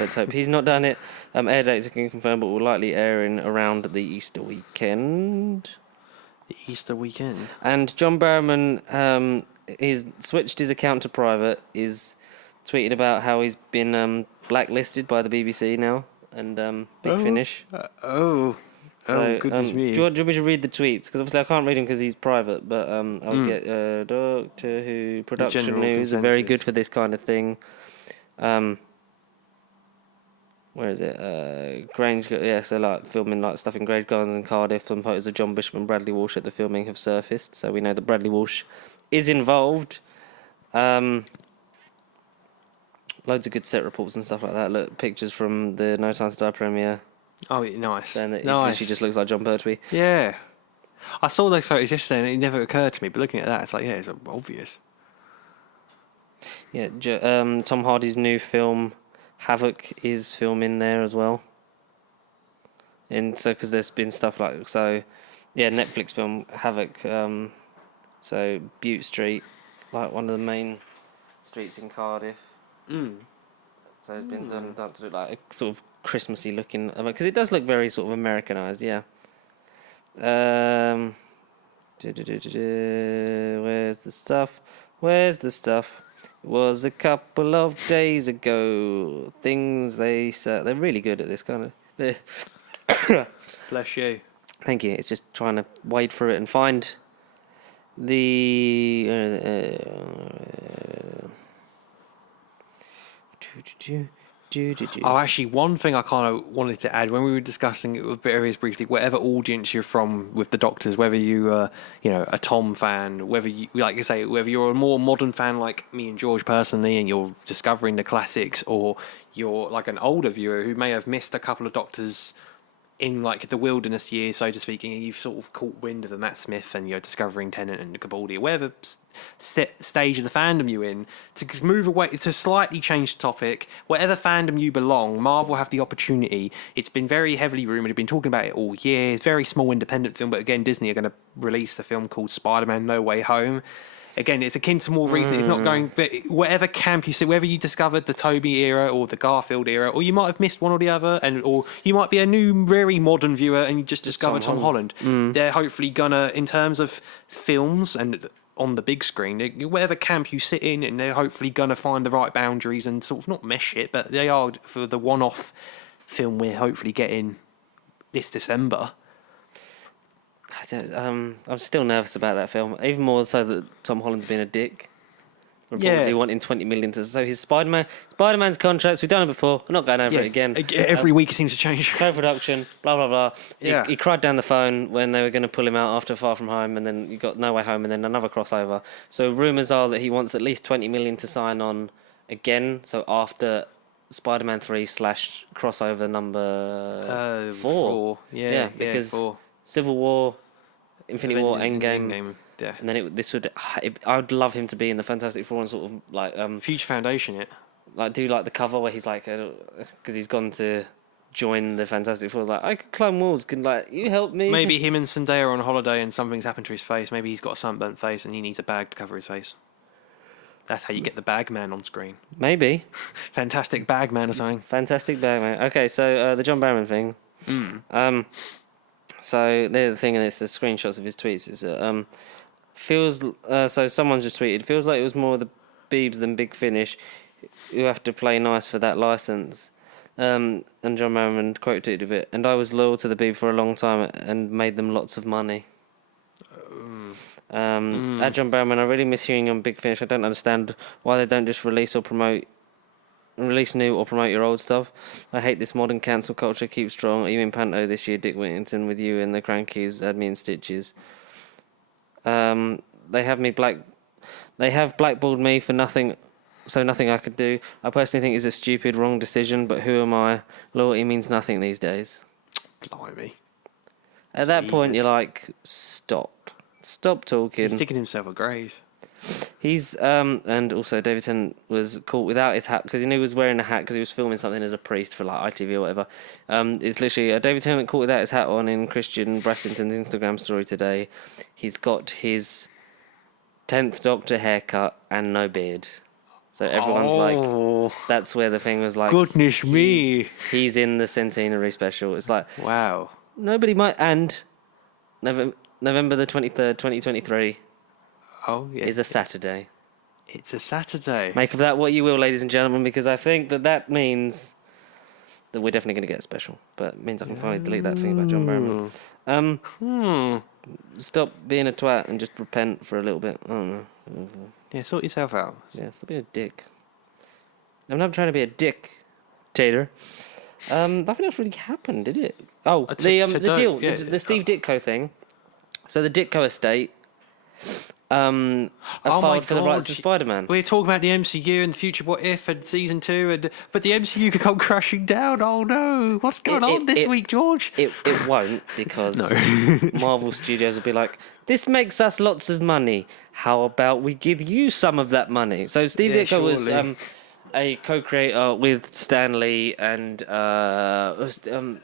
Let's hope he's not done it. Air dates are confirmed, but will likely air in around the Easter weekend. The Easter weekend. And John Barrowman, he's switched his account to private. Is tweeted about how he's been blacklisted by the BBC now, and Big Finish. Goodness me. Do you want me to read the tweets? Because obviously I can't read them because he's private, but I'll get Doctor Who production news are very good for this kind of thing. Where is it? Grange, so like filming like stuff in Grange Gardens and Cardiff. Some photos of John Bishop and Bradley Walsh at the filming have surfaced, so we know that Bradley Walsh is involved. Loads of good set reports and stuff like that. Look, pictures from the No Time to Die premiere. Oh, nice. Saying that nice. She just looks like John Pertwee. Yeah. I saw those photos yesterday and it never occurred to me, but looking at that, it's like, yeah, it's obvious. Yeah, Tom Hardy's new film, Havoc, is filming there as well. And so, because there's been stuff like, Netflix film, Havoc, so Bute Street, like one of the main streets in Cardiff. So it's been done to look like a sort of Christmassy looking, because it does look very sort of Americanized, yeah. Where's the stuff? It was a couple of days ago. Things they said. They're really good at this kind of. Bless you. Thank you. It's just trying to wade through it and find the. Oh, actually, one thing I kind of wanted to add when we were discussing it with various briefly, whatever audience you're from with the Doctors, whether you a Tom fan, whether you, like you say, whether you're a more modern fan like me and George personally, and you're discovering the classics, or you're like an older viewer who may have missed a couple of Doctors in like the wilderness years, so to speak, and you've sort of caught wind of the Matt Smith and you're discovering Tennant and Capaldi, whatever stage of the fandom you're in, to move away, to slightly change the topic, whatever fandom you belong, Marvel have the opportunity. It's been very heavily rumoured, we've been talking about it all year. It's a very small independent film, but again, Disney are going to release a film called Spider-Man No Way Home. Again, it's akin to more recent. It's not going, but whatever camp you see, whether you discovered the Toby era or the Garfield era, or you might have missed one or the other, or you might be a new, very modern viewer and you just discovered Tom Holland. They're hopefully gonna, in terms of films and on the big screen, whatever camp you sit in, and they're hopefully gonna find the right boundaries and sort of not mesh it, but they are for the one-off film we're hopefully getting this December. I'm still nervous about that film, even more so that Tom Holland's been a dick. reportedly wanting 20 million to. So his Spider-Man's contracts, we've done it before. We're not going over it again. Every week it seems to change. Co-production, blah blah blah. Yeah. He cried down the phone when they were going to pull him out after Far From Home, and then you got No Way Home, and then another crossover. So rumours are that he wants at least 20 million to sign on again. So after Spider-Man 3 / crossover number 4. Yeah, because 4. Civil War, Infinity War, Endgame. Yeah. And then I would love him to be in the Fantastic Four and sort of like Future Foundation, yeah. like do like the cover where he's like, because he's gone to join the Fantastic Four. Like, I could climb walls. Can like you help me? Maybe him and Zendaya are on holiday and something's happened to his face. Maybe he's got a sunburnt face and he needs a bag to cover his face. That's how you get the bag man on screen. Maybe. Fantastic bag man or something. Fantastic Batman. Okay, so the John Barrowman thing. So the thing, and it's the screenshots of his tweets. Is feels so someone's just tweeted. Feels like it was more the Beebs than Big Finish who have to play nice for that license. And John Barrowman quoted a bit. And I was loyal to the Beeb for a long time and made them lots of money. At John Barrowman, I really miss hearing you on Big Finish. I don't understand why they don't just release new or promote your old stuff. I hate this modern cancel culture. Keep strong. Are you in Panto this year? Dick Whittington with you and the Crankies had me in stitches. They have blackballed me for nothing, so nothing I could do. I personally think it's a stupid, wrong decision, but who am I? Loyalty means nothing these days. Blimey. At that point, you're like, stop talking. He's digging himself a grave. He's and also David Tennant was caught without his hat because he knew he was wearing a hat because he was filming something as a priest for like ITV or whatever. It's literally David Tennant caught without his hat on in Christian Brassington's Instagram story today. He's got his 10th Doctor haircut and no beard. So everyone's like, that's where the thing was like, goodness me. He's in the centenary special. It's like, wow. Nobody might. And November the 23rd, 2023. Oh, yeah. Is a Saturday. It's a Saturday. Make of that what you will, ladies and gentlemen, because I think that means that we're definitely going to get a special. But it means I can finally delete that thing about John Barrowman. Stop being a twat and just repent for a little bit. I don't know. Yeah, sort yourself out. Yeah, stop being a dick. I'm not trying to be a dictator. Nothing else really happened, did it? Oh, the deal, yeah, the Steve Ditko thing. So the Ditko estate filed for the rights to Spider-Man. We're talking about the MCU and the future What If and Season 2, but the MCU could come crashing down. Oh no, what's going on this week, George? It won't, because Marvel Studios will be like, this makes us lots of money. How about we give you some of that money? So Steve Ditko was a co-creator with Stan Lee and Stan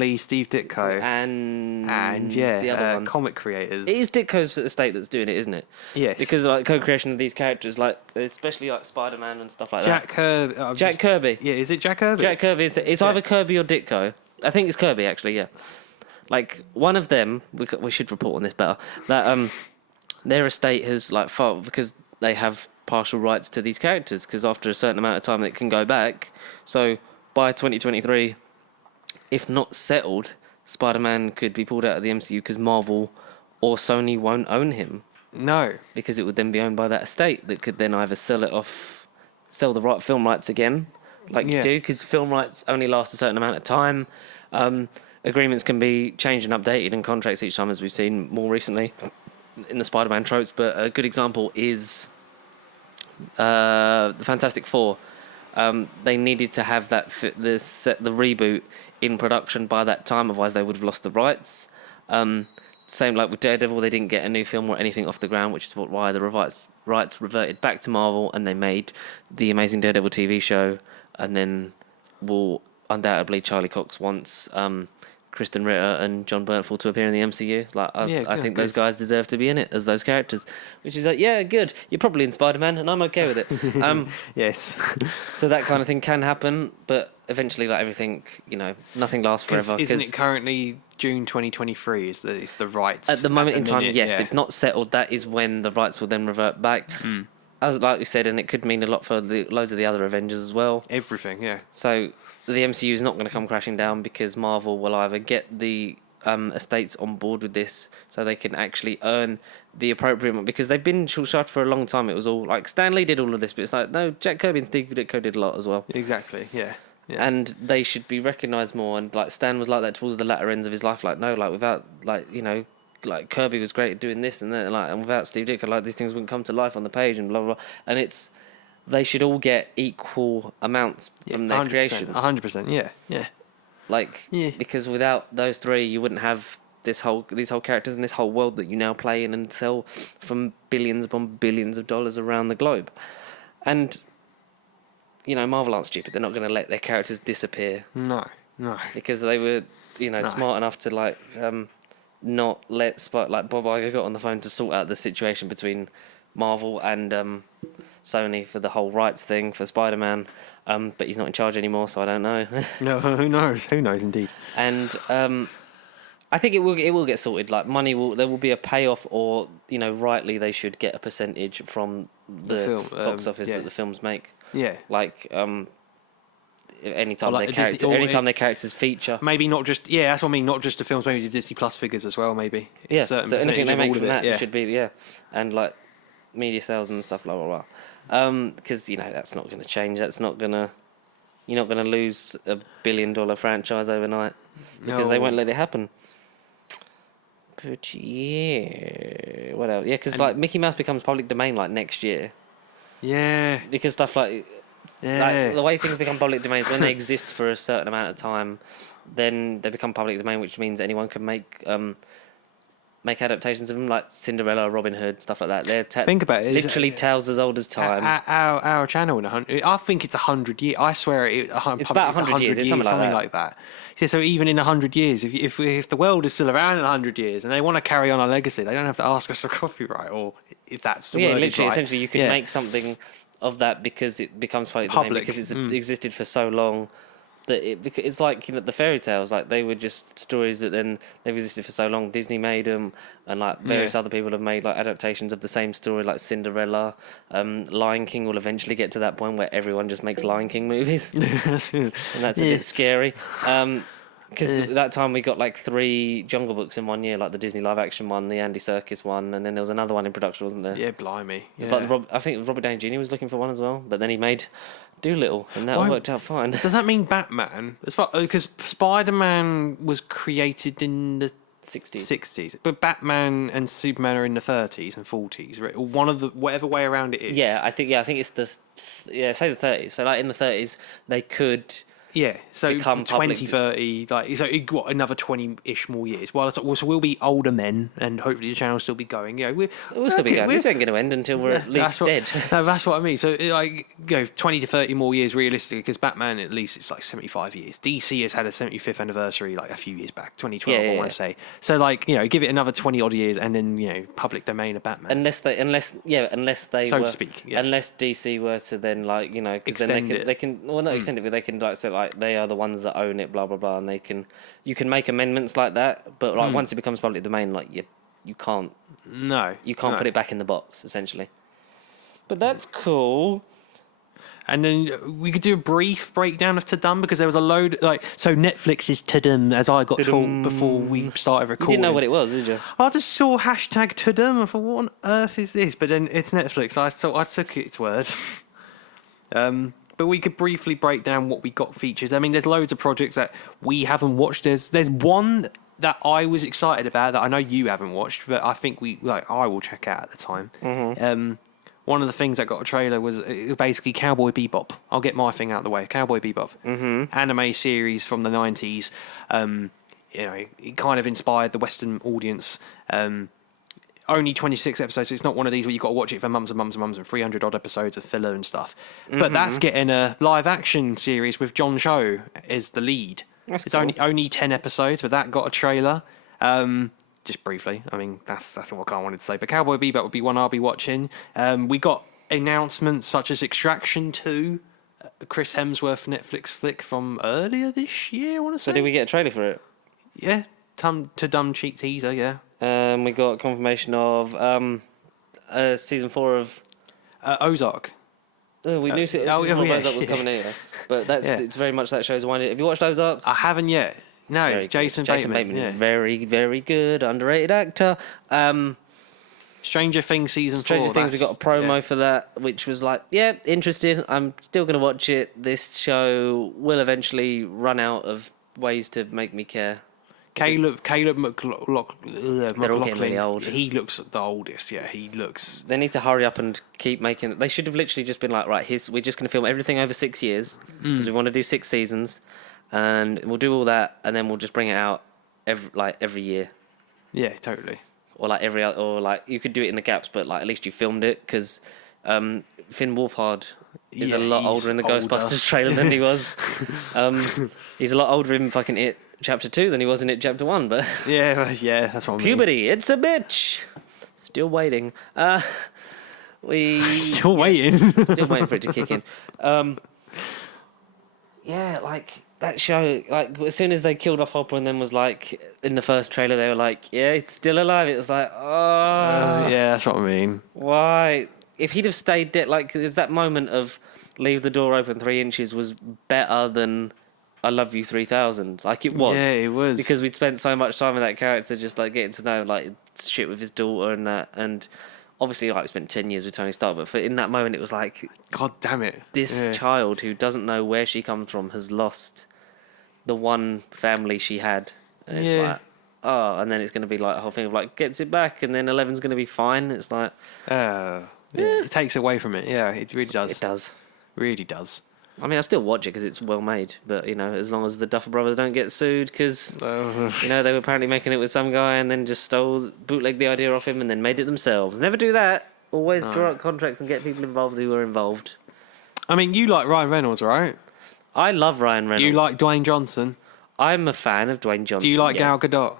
Lee, Steve Ditko, and the other one. Comic creators. It is Ditko's estate that's doing it, isn't it? Yes, because like co-creation of these characters, like especially like Spider-Man and stuff like Jack that. Jack Kirby. Yeah, is it Jack Kirby? Jack Kirby. It's either Kirby or Ditko. I think it's Kirby actually. Yeah, like one of them. We should report on this better. That their estate has like filed because they have partial rights to these characters, because after a certain amount of time it can go back. So by 2023, if not settled, Spider-Man could be pulled out of the MCU because Marvel or Sony won't own him. No, because it would then be owned by that estate that could then either sell the film rights again, like you do, because film rights only last a certain amount of time. Agreements can be changed and updated in contracts each time, as we've seen more recently in the Spider-Man tropes. But a good example is the Fantastic Four. They needed to have the reboot in production by that time, otherwise they would have lost the rights. Same like with Daredevil, they didn't get a new film or anything off the ground, which is why the rights reverted back to Marvel, and they made the Amazing Daredevil TV show, and then undoubtedly Charlie Cox wants Kristen Ritter and John Bernthal to appear in the MCU. Like, I think those guys deserve to be in it as those characters. Which is like, yeah, good. You're probably in Spider-Man, and I'm okay with it. Yes. So that kind of thing can happen, but eventually, like everything, nothing lasts forever. Isn't it currently June 2023? It's the rights at the moment in time? Yes. If not settled, that is when the rights will then revert back. As like we said, and it could mean a lot for loads of the other Avengers as well. Everything, yeah. So the MCU is not going to come crashing down because Marvel will either get the estates on board with this, so they can actually earn the appropriate, because they've been short-shafted for a long time. It was all like Stan Lee did all of this, but it's like, no, Jack Kirby and Steve Ditko did a lot as well. Exactly. Yeah. And they should be recognised more. And like Stan was like that towards the latter ends of his life. Like, no, like without, like, you know, like Kirby was great at doing this and that, like, and without Steve Ditko, like, these things wouldn't come to life on the page and blah blah blah. And they should all get equal amounts from their 100%, creations. 100%. Yeah. Like, because without those three, you wouldn't have these whole characters and this whole world that you now play in and sell from billions upon billions of dollars around the globe. And, you know, Marvel aren't stupid. They're not going to let their characters disappear. No. Because they were, you know, smart enough to, like, not let like Bob Iger got on the phone to sort out the situation between Marvel and Sony for the whole rights thing for Spider-Man. But he's not in charge anymore, so I don't know. No, who knows? Who knows, indeed. And I think it will get sorted. Like, there will be a payoff, or, you know, rightly they should get a percentage from the film, box office that the films make. Yeah. Like, anytime their characters feature. Maybe not just, that's what I mean, not just the films, maybe the Disney Plus figures as well, maybe. Yeah, so anything they make from that should be, and, like, media sales and stuff, blah, blah, blah. Because, you know, that's not going to change. You're not going to lose $1 billion franchise overnight, because they won't let it happen. But, yeah, what else? Yeah, because, like, Mickey Mouse becomes public domain, like, next year. Yeah. Because stuff like the way things become public domain is when they exist for a certain amount of time, then they become public domain, which means anyone can make adaptations of them, like Cinderella, Robin Hood, stuff like that. They're think about it. Literally tales as old as time. Our channel in 100. I think it's 100 years. I swear it's about 100 years. It's something like that. Yeah, so even in 100 years, if the world is still around in 100 years and they want to carry on our legacy, they don't have to ask us for copyright, or if that's the word literally, right. essentially, you can make something of that because it becomes public domain, because it's existed for so long. That it's like, you know, the fairy tales, like, they were just stories that then they've existed for so long. Disney made them, and like various other people have made like adaptations of the same story, like Cinderella. Lion King will eventually get to that point where everyone just makes Lion King movies, and that's a bit scary. Because that time we got like 3 Jungle Books in one year, like the Disney live action one, the Andy Serkis one, and then there was another one in production, wasn't there? Yeah, blimey. It's like I think Robert Downey Jr. was looking for one as well, but then he made Doolittle, and that worked out fine. Does that mean Batman? Because Spider-Man was created in the 60s, but Batman and Superman are in the 30s and 40s, right? Or one of the, whatever way around it is. I think it's the say the 30s. So like in the 30s, they could. Yeah, so become 2030, like, so what, another 20-ish more years. Well, so we'll be older men, and hopefully the channel will still be going. Yeah, we'll still be going. This ain't going to end until we're at least dead. No, that's what I mean. So, like, 20 to 30 more years realistically, because Batman, at least, it's like 75 years. DC has had a 75th anniversary, like, a few years back, 2012, I want to say. So, like, you know, give it another 20 odd years, and then, you know, public domain of Batman. Unless they so to speak. Yeah. Unless DC were to then, like, you know, because then they can well, not extend it, but they can, like, say, like, they are the ones that own it, blah blah blah, and you can make amendments like that, but like once it becomes public domain, like you can't put it back in the box, essentially. But that's cool. And then we could do a brief breakdown of Tadum, because there was a load, like, so Netflix is Tadum, as I got told before we started recording. You didn't know what it was, did you? I just saw hashtag Tadum and thought, what on earth is this? But then it's Netflix, so I took its word. But we could briefly break down what we got featured. I mean, there's loads of projects that we haven't watched. There's one that I was excited about that I know you haven't watched, but I think I will check out at the time. Mm-hmm. One of the things that got a trailer was basically Cowboy Bebop. I'll get my thing out of the way. Cowboy Bebop, anime series from the 90s. You know, it kind of inspired the Western audience. Only 26 episodes. It's not one of these where you've got to watch it for mums and mums and mums and 300 odd episodes of filler and stuff. But that's getting a live action series with John Cho as the lead. It's cool. only 10 episodes, but that got a trailer. Just briefly. I mean, that's what I wanted to say. But Cowboy Bebop would be one I'll be watching. We got announcements such as Extraction 2, Chris Hemsworth Netflix flick from earlier this year, I want to say. So did we get a trailer for it? Yeah. Tadum cheek teaser, yeah. We got confirmation of season 4 of Ozark. We knew season 4 of Ozark was coming anyway, but it's very much that show's winding. Have you watched Ozark? I haven't yet. No, Very Jason good. Jason Bateman. Bateman yeah. is very, very good, underrated actor. Stranger Things season 4. Stranger Things, we got a promo yeah. for that, which was like, yeah, interesting. I'm still going to watch it. This show will eventually run out of ways to make me care. Caleb They're all getting really old. He looks the oldest. Yeah, he looks. They need to hurry up and keep making. They should have literally just been like, right, we're just going to film everything over 6 years because we want to do 6 seasons, and we'll do all that, and then we'll just bring it out every year, Yeah, totally. or like every other, or like you could do it in the gaps, but like at least you filmed it because Finn Wolfhard is a lot he's older in the older. Ghostbusters trailer than he was. He's a lot older in fucking It Chapter 2 than he was in It Chapter 1, but Yeah, that's what I mean. puberty, it's a bitch. Still waiting. Still waiting. Still waiting for it to kick in. Yeah, like that show. Like as soon as they killed off Hopper, and then was like in the first trailer, they were like, "Yeah, it's still alive." It was like, oh, Yeah, that's what I mean. why? If he'd have stayed dead, like there's that moment of leave the door open 3 inches was better than I Love You 3000. Like it was. Yeah, it was. Because we'd spent so much time with that character, just like getting to know like shit with his daughter and that, and obviously like we spent 10 years with Tony Stark, but in that moment it was like God damn it. this Yeah. child who doesn't know where she comes from has lost the one family she had, and it's Yeah. like, oh, and then it's going to be like a whole thing of like gets it back, and then 11's going to be fine. It's like It takes away from it. Yeah, it really does. it does. Really does. I mean, I still watch it because it's well made, but you know, as long as the Duffer Brothers don't get sued, because you know they were apparently making it with some guy and then just bootlegged the idea off him and then made it themselves. Never do that. Always draw up contracts and get people involved who are involved. I mean, you like Ryan Reynolds, right? I love Ryan Reynolds. You like Dwayne Johnson. I'm a fan of Dwayne Johnson. Do you like yes. Gal Gadot?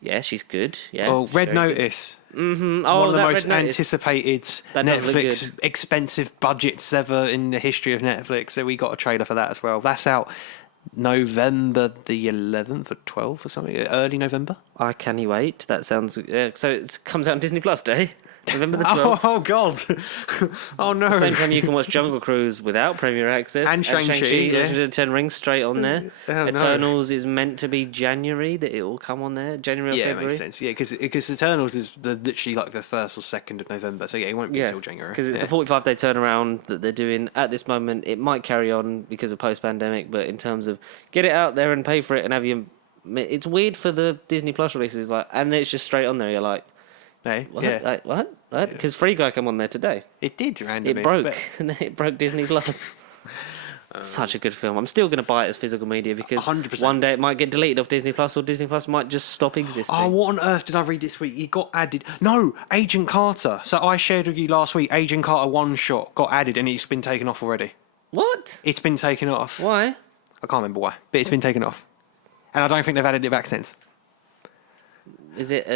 Yeah, she's good. Yeah. Well, Red very good. Notice. Mm-hmm. Oh, One of the that most Red Notice. anticipated That does look Netflix good. expensive budgets ever in the history of Netflix. So we got a trailer for that as well. That's out November the 11th or 12th or something. Early November. I can't wait. That sounds. So it comes out on Disney Plus Day, November the 12th. Oh God! Oh no! At the same time, you can watch Jungle Cruise without Premier Access. And Shang-Chi, yeah. Legend of the Ten Rings straight on there. Oh, no. Eternals is meant to be January, that it will come on there. January or Yeah, it February. makes sense. Yeah, because Eternals is literally like the 1st or 2nd of November. So yeah, it won't be until January. Because it's the 45-day turnaround that they're doing at this moment. It might carry on because of post-pandemic, but in terms of get it out there and pay for it and have you... It's weird for the Disney Plus releases, like, and it's just straight on there. You're like, Hey, what? yeah, Like, what? Because Free Guy come on there today. it did randomly. It broke. but- And then it broke Disney Plus. Such a good film. I'm still going to buy it as physical media because 100%. one day it might get deleted off Disney Plus, or Disney Plus might just stop existing. Oh, what on earth did I read this week? It got added. No, Agent Carter. So I shared with you last week. Agent Carter one shot got added, and it's been taken off already. What? It's been taken off. Why? I can't remember why, but it's been taken off, and I don't think they've added it back since. Is it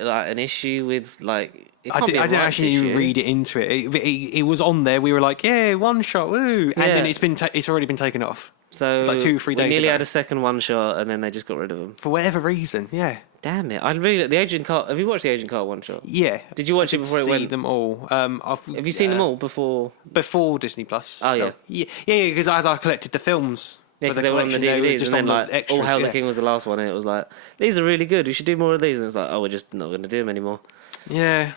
like an issue with like? It I can't be a didn't rights actually even issue. read it into it. It was on there. We were like, yeah, one shot, woo, and Yeah. then it's already been taken off So It's like 2 or 3 we days nearly ago. had a second one shot, and then they just got rid of them. for whatever reason. Yeah, Damn it! I really the Agent Carter. Have you watched the Agent Carter one shot? yeah. Did you watch it I before it see went? them all. Have you seen them all before? before Disney Plus? Oh, so- yeah. Because as I collected the films. Yeah, for because they were on the collection, they were DVDs, just and then on like the extras, All Hail yeah. the King was the last one, and it was like these are really good. We should do more of these. And it's like, oh, we're just not going to do them anymore. Yeah.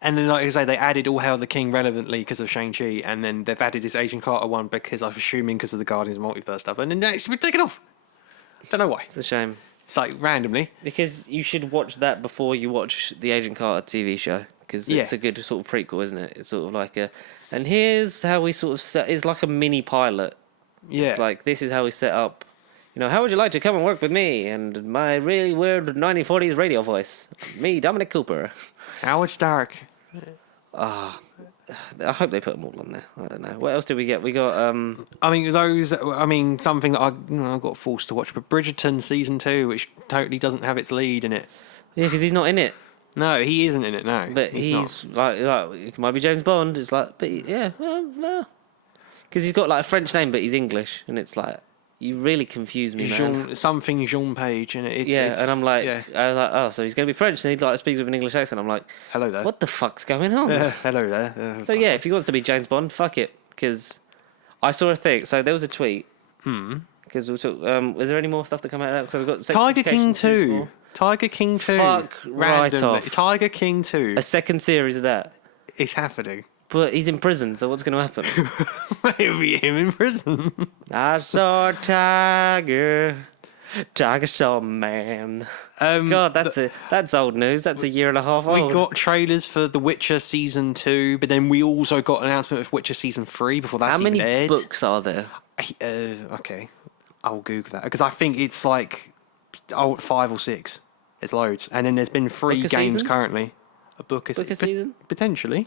And then, like I say, they added All Hail the King relevantly because of Shang-Chi, and then they've added this Agent Carter one because I'm assuming because of the Guardians multiverse stuff, and then now it's been taken off. Don't know why. It's a shame It's like randomly. because you should watch that before you watch the Agent Carter TV show because it's Yeah. a good sort of prequel, isn't it? It's sort of like a, and here's how we sort of set. It's like a mini pilot. Yeah. It's like this is how we set up. You know, how would you like to come and work with me and my really weird 1940s radio voice? Me, Dominic Cooper. Howard Stark. I hope they put them all on there. I don't know. What else did we get? We got Something that I got forced to watch, but Bridgerton season 2, which totally doesn't have its lead in it. yeah, because he's not in it, No, he isn't in it. No, but he's like it might be James Bond. It's like, but yeah, well, no, because he's got like a French name, but he's English, and it's like you really confuse me, man. Jean Page, and it's And I'm like, yeah. I was like, oh, so he's gonna be French, and he'd like speak with an English accent. I'm like, Hello there. what the fuck's going on? Hello there. So yeah, if he wants to be James Bond, fuck it. Because I saw a thing. So there was a tweet. Because we'll talk. Is there any more stuff that come out of that? 'Cause we've got Sex Tiger King Education season 2. 4. Tiger King 2. Fuck right Randomly. off. Tiger King 2. A second series of that. It's happening. But he's in prison, so what's going to happen? Maybe him in prison. I saw a tiger. Tiger saw a man. God, that's old news. That's a year and a half old. We got trailers for The Witcher Season 2, but then we also got an announcement of Witcher Season 3 before that's How many even aired. books are there? Okay, I'll Google that because I think it's like 5 or 6. It's loads, and then there's been 3 Book a games season? currently. A Book a season? Potentially.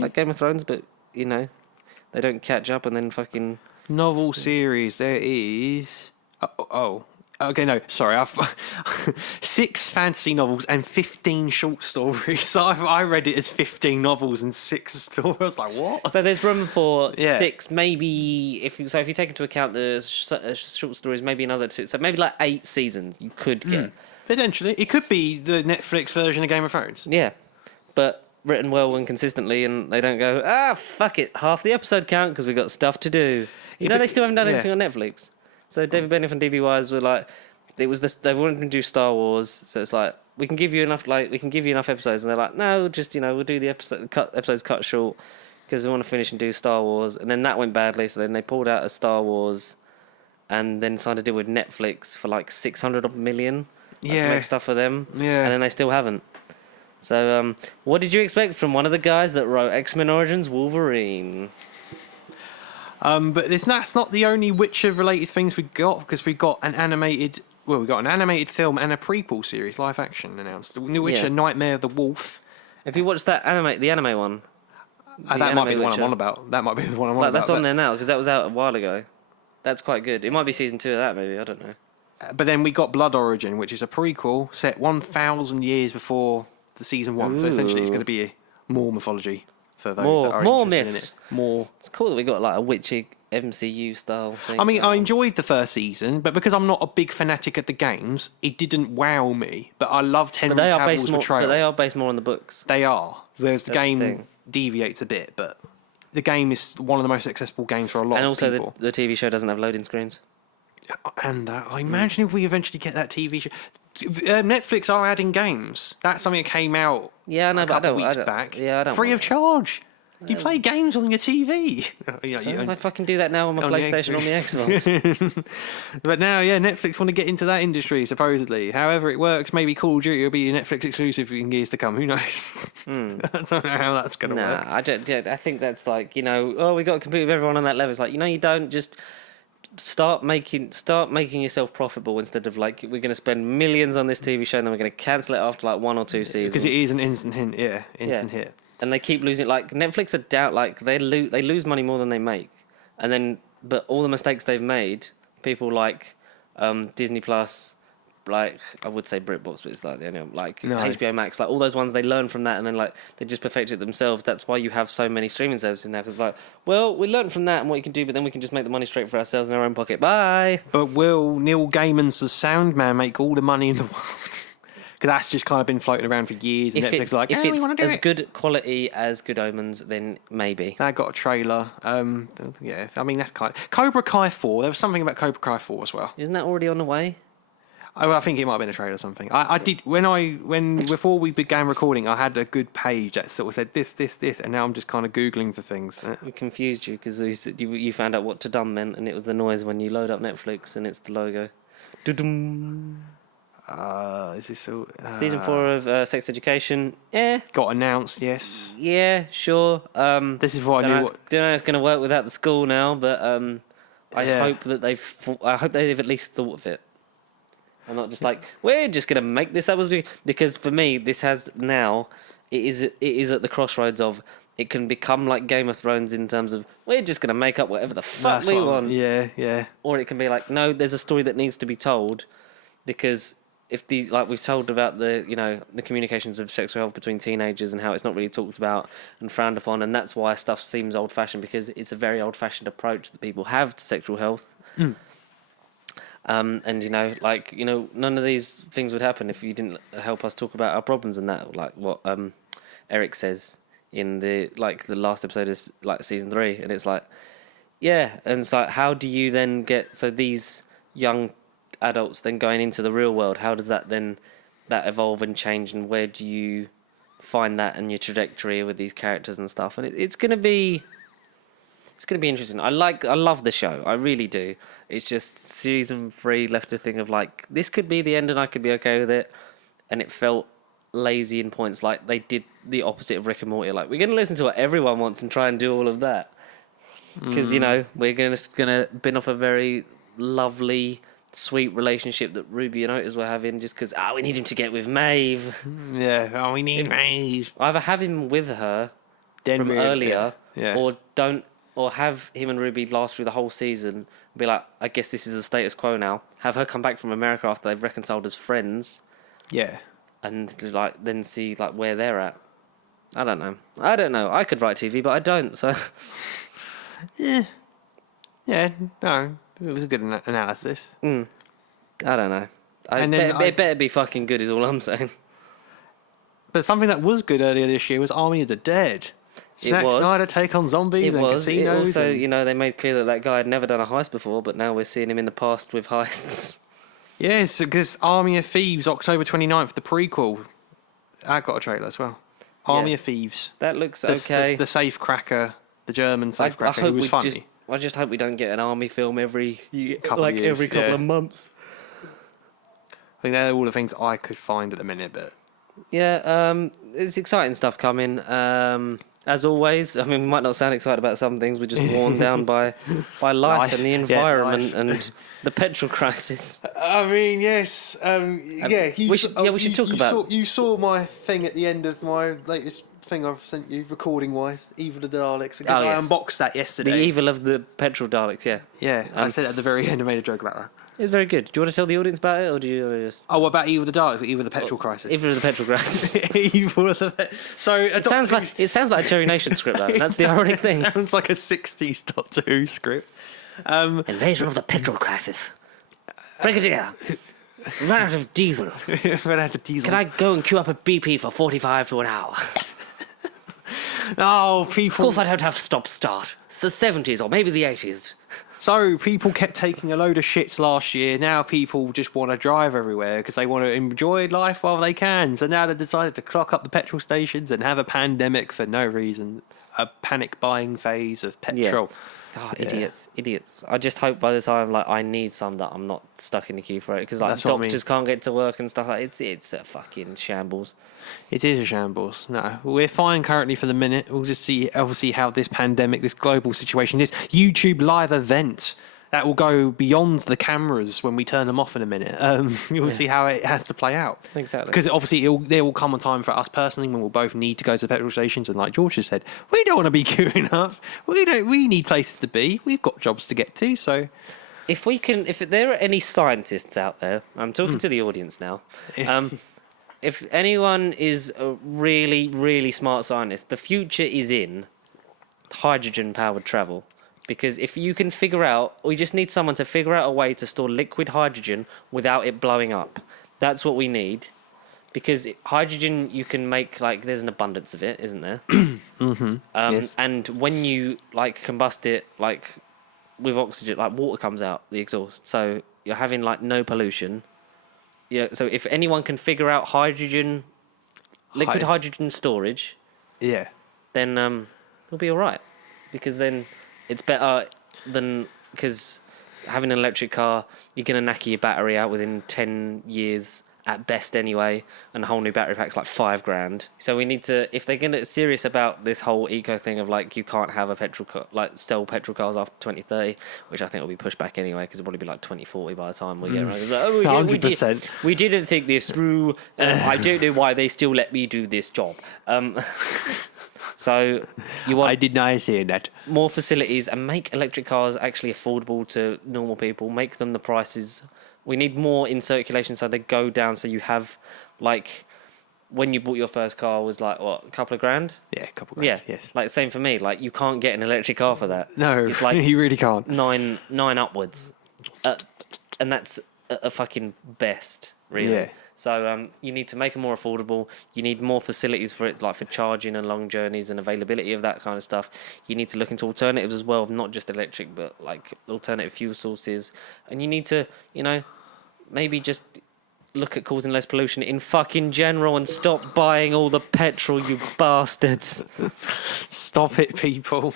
Like Game of Thrones, but, you know, they don't catch up and then fucking... Novel series. There is. Okay, no, sorry. I've 6 fantasy novels and 15 short stories. So I read it as 15 novels and 6 stories. I was like, what? So there's room for Yeah. 6, maybe... If you take into account the short stories, maybe another 2. So maybe like 8 seasons you could get. Potentially. It could be the Netflix version of Game of Thrones. Yeah, but written well and consistently, and they don't go, fuck it, half the episode count because we've got stuff to do. You know, they still haven't done anything on Netflix. So David Benioff and DB Wise were like, they wanted to do Star Wars, so it's like, we can give you enough episodes, and they're like, no, just, we'll do the episodes cut short because they want to finish and do Star Wars, and then that went badly, so then they pulled out a Star Wars, and then signed a deal with Netflix for like 600 million to make stuff for them, and then they still haven't. So, what did you expect from one of the guys that wrote X-Men Origins Wolverine? But that's not the only Witcher-related things we got, because we got an animated film and a prequel series, live action announced. The New Witcher: Nightmare of the Wolf. Have you watched that the anime one? That might be the one I'm on about. That's on there now because that was out a while ago. That's quite good. It might be season 2 of that, maybe. I don't know. But then we got Blood Origin, which is a prequel set 1,000 years before the season 1. So essentially, it's going to be more mythology for those that are more interested myths. in it. More. It's cool that we got like a witchy MCU style thing. I mean, I enjoyed the first season, but because I'm not a big fanatic at the games, it didn't wow me. But I loved Henry Cavill's portrayal. But they are based more on the books. They are. Whereas the game thing. deviates a bit, but the game is one of the most accessible games for a lot of people. And also, the TV show doesn't have loading screens. And I imagine if we eventually get that TV show, Netflix are adding games. That's something that came out a couple of weeks back. Yeah, I don't. Free of charge. You play games on your TV. I fucking do that now on my PlayStation, on the Xbox. But now, Netflix want to get into that industry, supposedly. However it works, maybe Call of Duty will be a Netflix exclusive in years to come. Who knows? I don't know how that's going to work. I think that's like, we got to compete with everyone on that level. It's like, you don't just... Start making yourself profitable instead of like, we're going to spend millions on this TV show and then we're going to cancel it after like 1 or 2 seasons. Because it is an instant hit, hit. And they keep losing. Like Netflix are down. Like they lose money more than they make, and then but all the mistakes they've made, people like Disney Plus, like I would say BritBox, but it's like HBO Max, like all those ones, they learn from that and then like they just perfect it themselves. That's why you have so many streaming services now. Because like, well, we learned from that and what you can do, but then we can just make the money straight for ourselves in our own pocket. Bye. But will Neil Gaiman's The Soundman make all the money in the world? Because that's just kind of been floating around for years. And Netflix is like, if we want to do as it. good quality as Good Omens, then maybe. I got a trailer. I mean that's kind of Cobra Kai 4. There was something about Cobra Kai 4 as well. Isn't that already on the way? I think it might have been a trailer or something. I did before we began recording. I had a good page that sort of said this, and now I'm just kind of googling for things. We confused you because you found out what to done meant, and it was the noise when you load up Netflix, and it's the logo. Doo-dum. Is this so? Season 4 of Sex Education? Yeah. Got announced, yes. Yeah, sure. This is what I knew. Don't know how it's going to work without the school now, but I hope that they've at least thought of it. I'm not just like, we're just going to make this up as we... Because for me, this has now... It is at the crossroads of... It can become like Game of Thrones in terms of... We're just going to make up whatever the fuck we want. Yeah. Or it can be like, no, there's a story that needs to be told. Because if these... Like we've told about the communications of sexual health between teenagers and how it's not really talked about and frowned upon. And that's why stuff seems old-fashioned. Because it's a very old-fashioned approach that people have to sexual health. Mm. And none of these things would happen if you didn't help us talk about our problems and that, like what Eric says in the last episode of like season 3, and it's like, Yeah, and it's like, how do you then get so these young adults then going into the real world? How does that then that evolve and change, and where do you find that in your trajectory with these characters and stuff? And it's gonna be interesting. I love the show, I really do. It's just season 3 left a thing of like, this could be the end, and I could be okay with it. And it felt lazy in points, like they did the opposite of Rick and Morty. Like, we're gonna listen to what everyone wants and try and do all of that. Because, you know, we're gonna bin off a very lovely, sweet relationship that Ruby and Otis were having just because, we need him to get with Maeve. Yeah, we need Maeve. Either have him with her Then from earlier, yeah. or have him and Ruby last through the whole season and be like, I guess this is the status quo now. Have her come back from America after they've reconciled as friends. Yeah. And, like, then see, like, where they're at. I don't know. I could write TV, but I don't, so... Yeah, no, it was a good analysis. I don't know. It better be fucking good is all I'm saying. But something that was good earlier this year was Army of the Dead. Zack Snyder take on zombies and casinos. Also, you know, they made clear that guy had never done a heist before, but now we're seeing him in the past with heists. Yes, because Army of Thieves, October 29th, the prequel. I got a trailer as well. Army of Thieves. That looks okay. The safe cracker, the German safe cracker, who was funny. I just hope we don't get an army film every couple of months. I think they're all the things I could find at the minute, but... Yeah, it's exciting stuff coming. As always, I mean, we might not sound excited about some things. We're just worn down by life and the environment and the petrol crisis. I mean, yes. We should talk about... You saw my thing at the end of my latest thing I've sent you, recording-wise, Evil of the Daleks, because I unboxed that yesterday. The Evil of the Petrol Daleks, yeah. Yeah, I said at the very end, I made a joke about that. It's very good. Do you want to tell the audience about it, or do you just... Oh, what about Evil of the Daleks, or Evil of the Petrol Crisis? Evil of the Petrol Crisis. Evil of the... So, it sounds like a Cherry Nation script, though. That's the ironic thing. It sounds like a 60s Doctor Who script. Invasion of the Petrol Crisis. Brigadier, run out of diesel. Run out of diesel. Can I go and queue up a BP for 45 to an hour? Oh, people... Of course I don't have stop-start. It's the 70s or maybe the 80s. So, people kept taking a load of shits last year. Now people just want to drive everywhere because they want to enjoy life while they can. So now they've decided to clock up the petrol stations and have a pandemic for no reason. A panic buying phase of petrol. Yeah. Oh, idiots. I just hope by the time I need some that I'm not stuck in the queue for it, because doctors can't get to work and stuff like that. It's a fucking shambles. It is a shambles. No, we're fine currently for the minute. We'll just see obviously how this pandemic, this global situation, this YouTube live event that will go beyond the cameras when we turn them off in a minute. We'll see how it has to play out. Exactly. Because obviously there will come a time for us personally when we'll both need to go to the petrol stations, and like George has said, we don't want to be queuing up. We need places to be. We've got jobs to get to, so... If there are any scientists out there, I'm talking to the audience now. If anyone is a really, really smart scientist, the future is in hydrogen-powered travel. Because if you can figure out, we just need someone to figure out a way to store liquid hydrogen without it blowing up. That's what we need. Because hydrogen, you can make, there's an abundance of it, isn't there? Mm-hmm. Yes. And when you, combust it, with oxygen, water comes out, the exhaust. So you're having, no pollution. Yeah. So if anyone can figure out liquid hydrogen storage... Yeah. Then it'll be all right. Because then... It's better than, because having an electric car, you're going to knacker your battery out within 10 years at best anyway, and a whole new battery pack's $5,000. So we need to, if they're going to get serious about this whole eco thing of you can't have a petrol car, sell petrol cars after 2030, which I think will be pushed back anyway, because it'll probably be 2040 by the time we get around. 100%. We didn't think this through. I don't know why they still let me do this job. So you want... I did not say that. More facilities and make electric cars actually affordable to normal people. Make them the prices. We need more in circulation so they go down. So you have, when you bought your first car was a couple of grand? Yeah, a couple of grand, yeah. yes. Same for me. You can't get an electric car for that. No, it's you really can't. Nine upwards. And that's a fucking best, really. Yeah. So you need to make them more affordable. You need more facilities for it, like for charging and long journeys and availability of that kind of stuff. You need to look into alternatives as well, not just electric, but like alternative fuel sources. And you need to, maybe just look at causing less pollution in fucking general and stop buying all the petrol, you bastards. Stop it, people.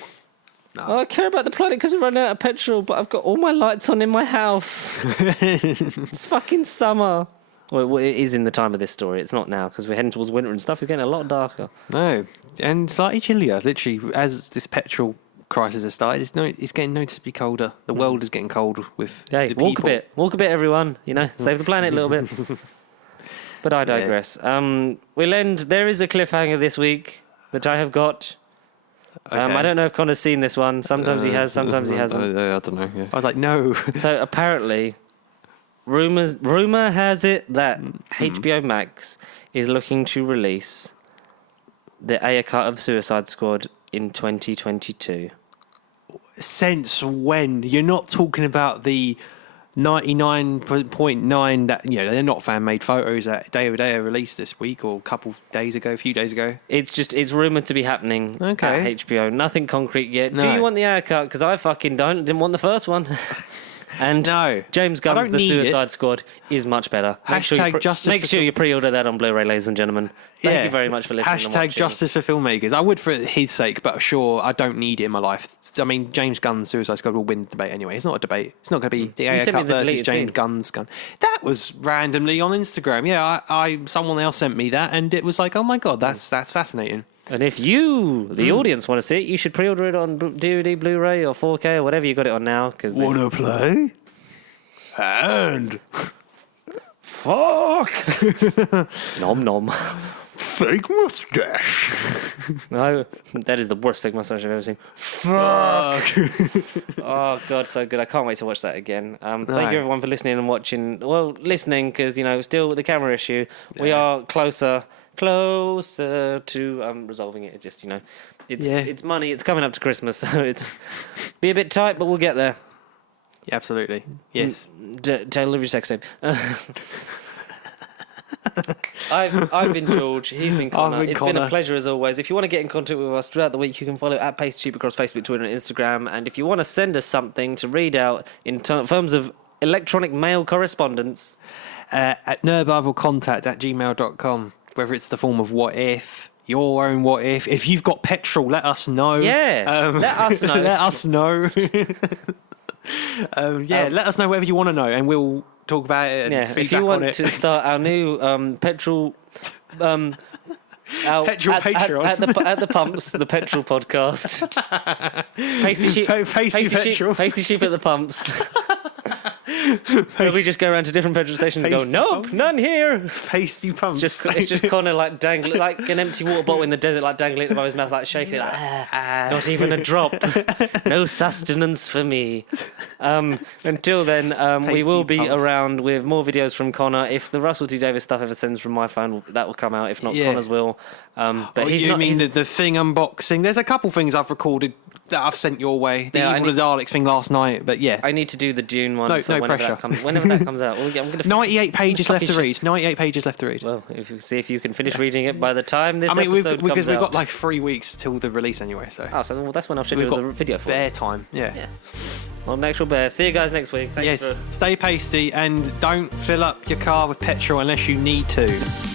No. Oh, I care about the planet because we're running out of petrol, but I've got all my lights on in my house. It's fucking summer. Well, it is in the time of this story. It's not now because we're heading towards winter and stuff. It's getting a lot darker. No, and slightly chillier. Literally, as this petrol crisis has started, it's getting noticeably colder. The world is getting cold with Hey, the walk people. a bit, everyone. Save the planet a little bit. But I digress. We'll end. There is a cliffhanger this week that I have got. Okay. I don't know if Connor's seen this one. Sometimes he has, sometimes he hasn't. I don't know. Yeah. I was like, no. So apparently, rumor has it that HBO Max is looking to release the Aya cut of Suicide Squad in 2022. Since when? You're not talking about the 99.9 that they're not fan-made photos that Day of Day released this week or a few days ago. It's rumored to be happening at HBO. Nothing concrete yet. No. Do you want the Aya cut? Because I fucking didn't want the first one. And no, James Gunn's The Suicide Squad is much better. Make sure you pre-order that on Blu-ray, ladies and gentlemen. Thank you very much for listening. Hashtag justice for filmmakers. I would for his sake, but sure, I don't need it in my life. I mean, James Gunn's Suicide Squad will win the debate anyway. It's not a debate. It's not going to be the Aya cut versus James Gunn's gun. That was randomly on Instagram. Yeah, someone else sent me that, and it was like, oh my god, that's fascinating. And if you, the audience, want to see it, you should pre-order it on DVD, Blu-ray, or 4K, or whatever you got it on now. Wanna play? And fuck. Nom nom. Fake mustache. No, that is the worst fake mustache I've ever seen. Fuck. Oh god, so good! I can't wait to watch that again. Thank you everyone for listening and watching. Well, listening because still with the camera issue, we are closer to resolving it. Just it's money. It's coming up to Christmas, so it's be a bit tight, but we'll get there. Yeah, absolutely. Yes. Taylor, live your sex tape. I've been George. He's been Connor. It's been a pleasure as always. If you want to get in contact with us throughout the week, you can follow at Pasty Cheap across Facebook, Twitter, and Instagram. And if you want to send us something to read out in terms of electronic mail correspondence, at nerdbiblecontact@gmail.com. Whether it's the form of what if, your own what if you've got petrol, let us know. Yeah, let us know. Let us know. Let us know whatever you want to know, and we'll talk about it. And if you want to start our new petrol, petrol Patreon at the pumps, the petrol podcast. Pasty sheep at the pumps. Where we just go around to different petrol stations and go, nope, pump. None here. Pasty pumps. It's just Connor like dangling, like an empty water bottle in the desert, like dangling it above his mouth, like shaking it, like, not even a drop. No sustenance for me. Until then, we will be around with more videos from Connor. If the Russell T Davies stuff ever sends from my phone, that will come out. If not, Connor's will. But the thing unboxing? There's a couple things I've recorded that I've sent your way. The Evil the Daleks thing last night, but yeah. I need to do the Dune one. No pressure. Whenever that comes out. Well, I'm gonna 98 pages left to read. 98 pages left to read. Well, see if you can finish reading it by the time this episode comes out. Because we've got like 3 weeks till the release anyway, so. Oh, so that's when I'll schedule the video for. Bear time, yeah. Not an actual bear. See you guys next week. Thanks stay pasty and don't fill up your car with petrol unless you need to.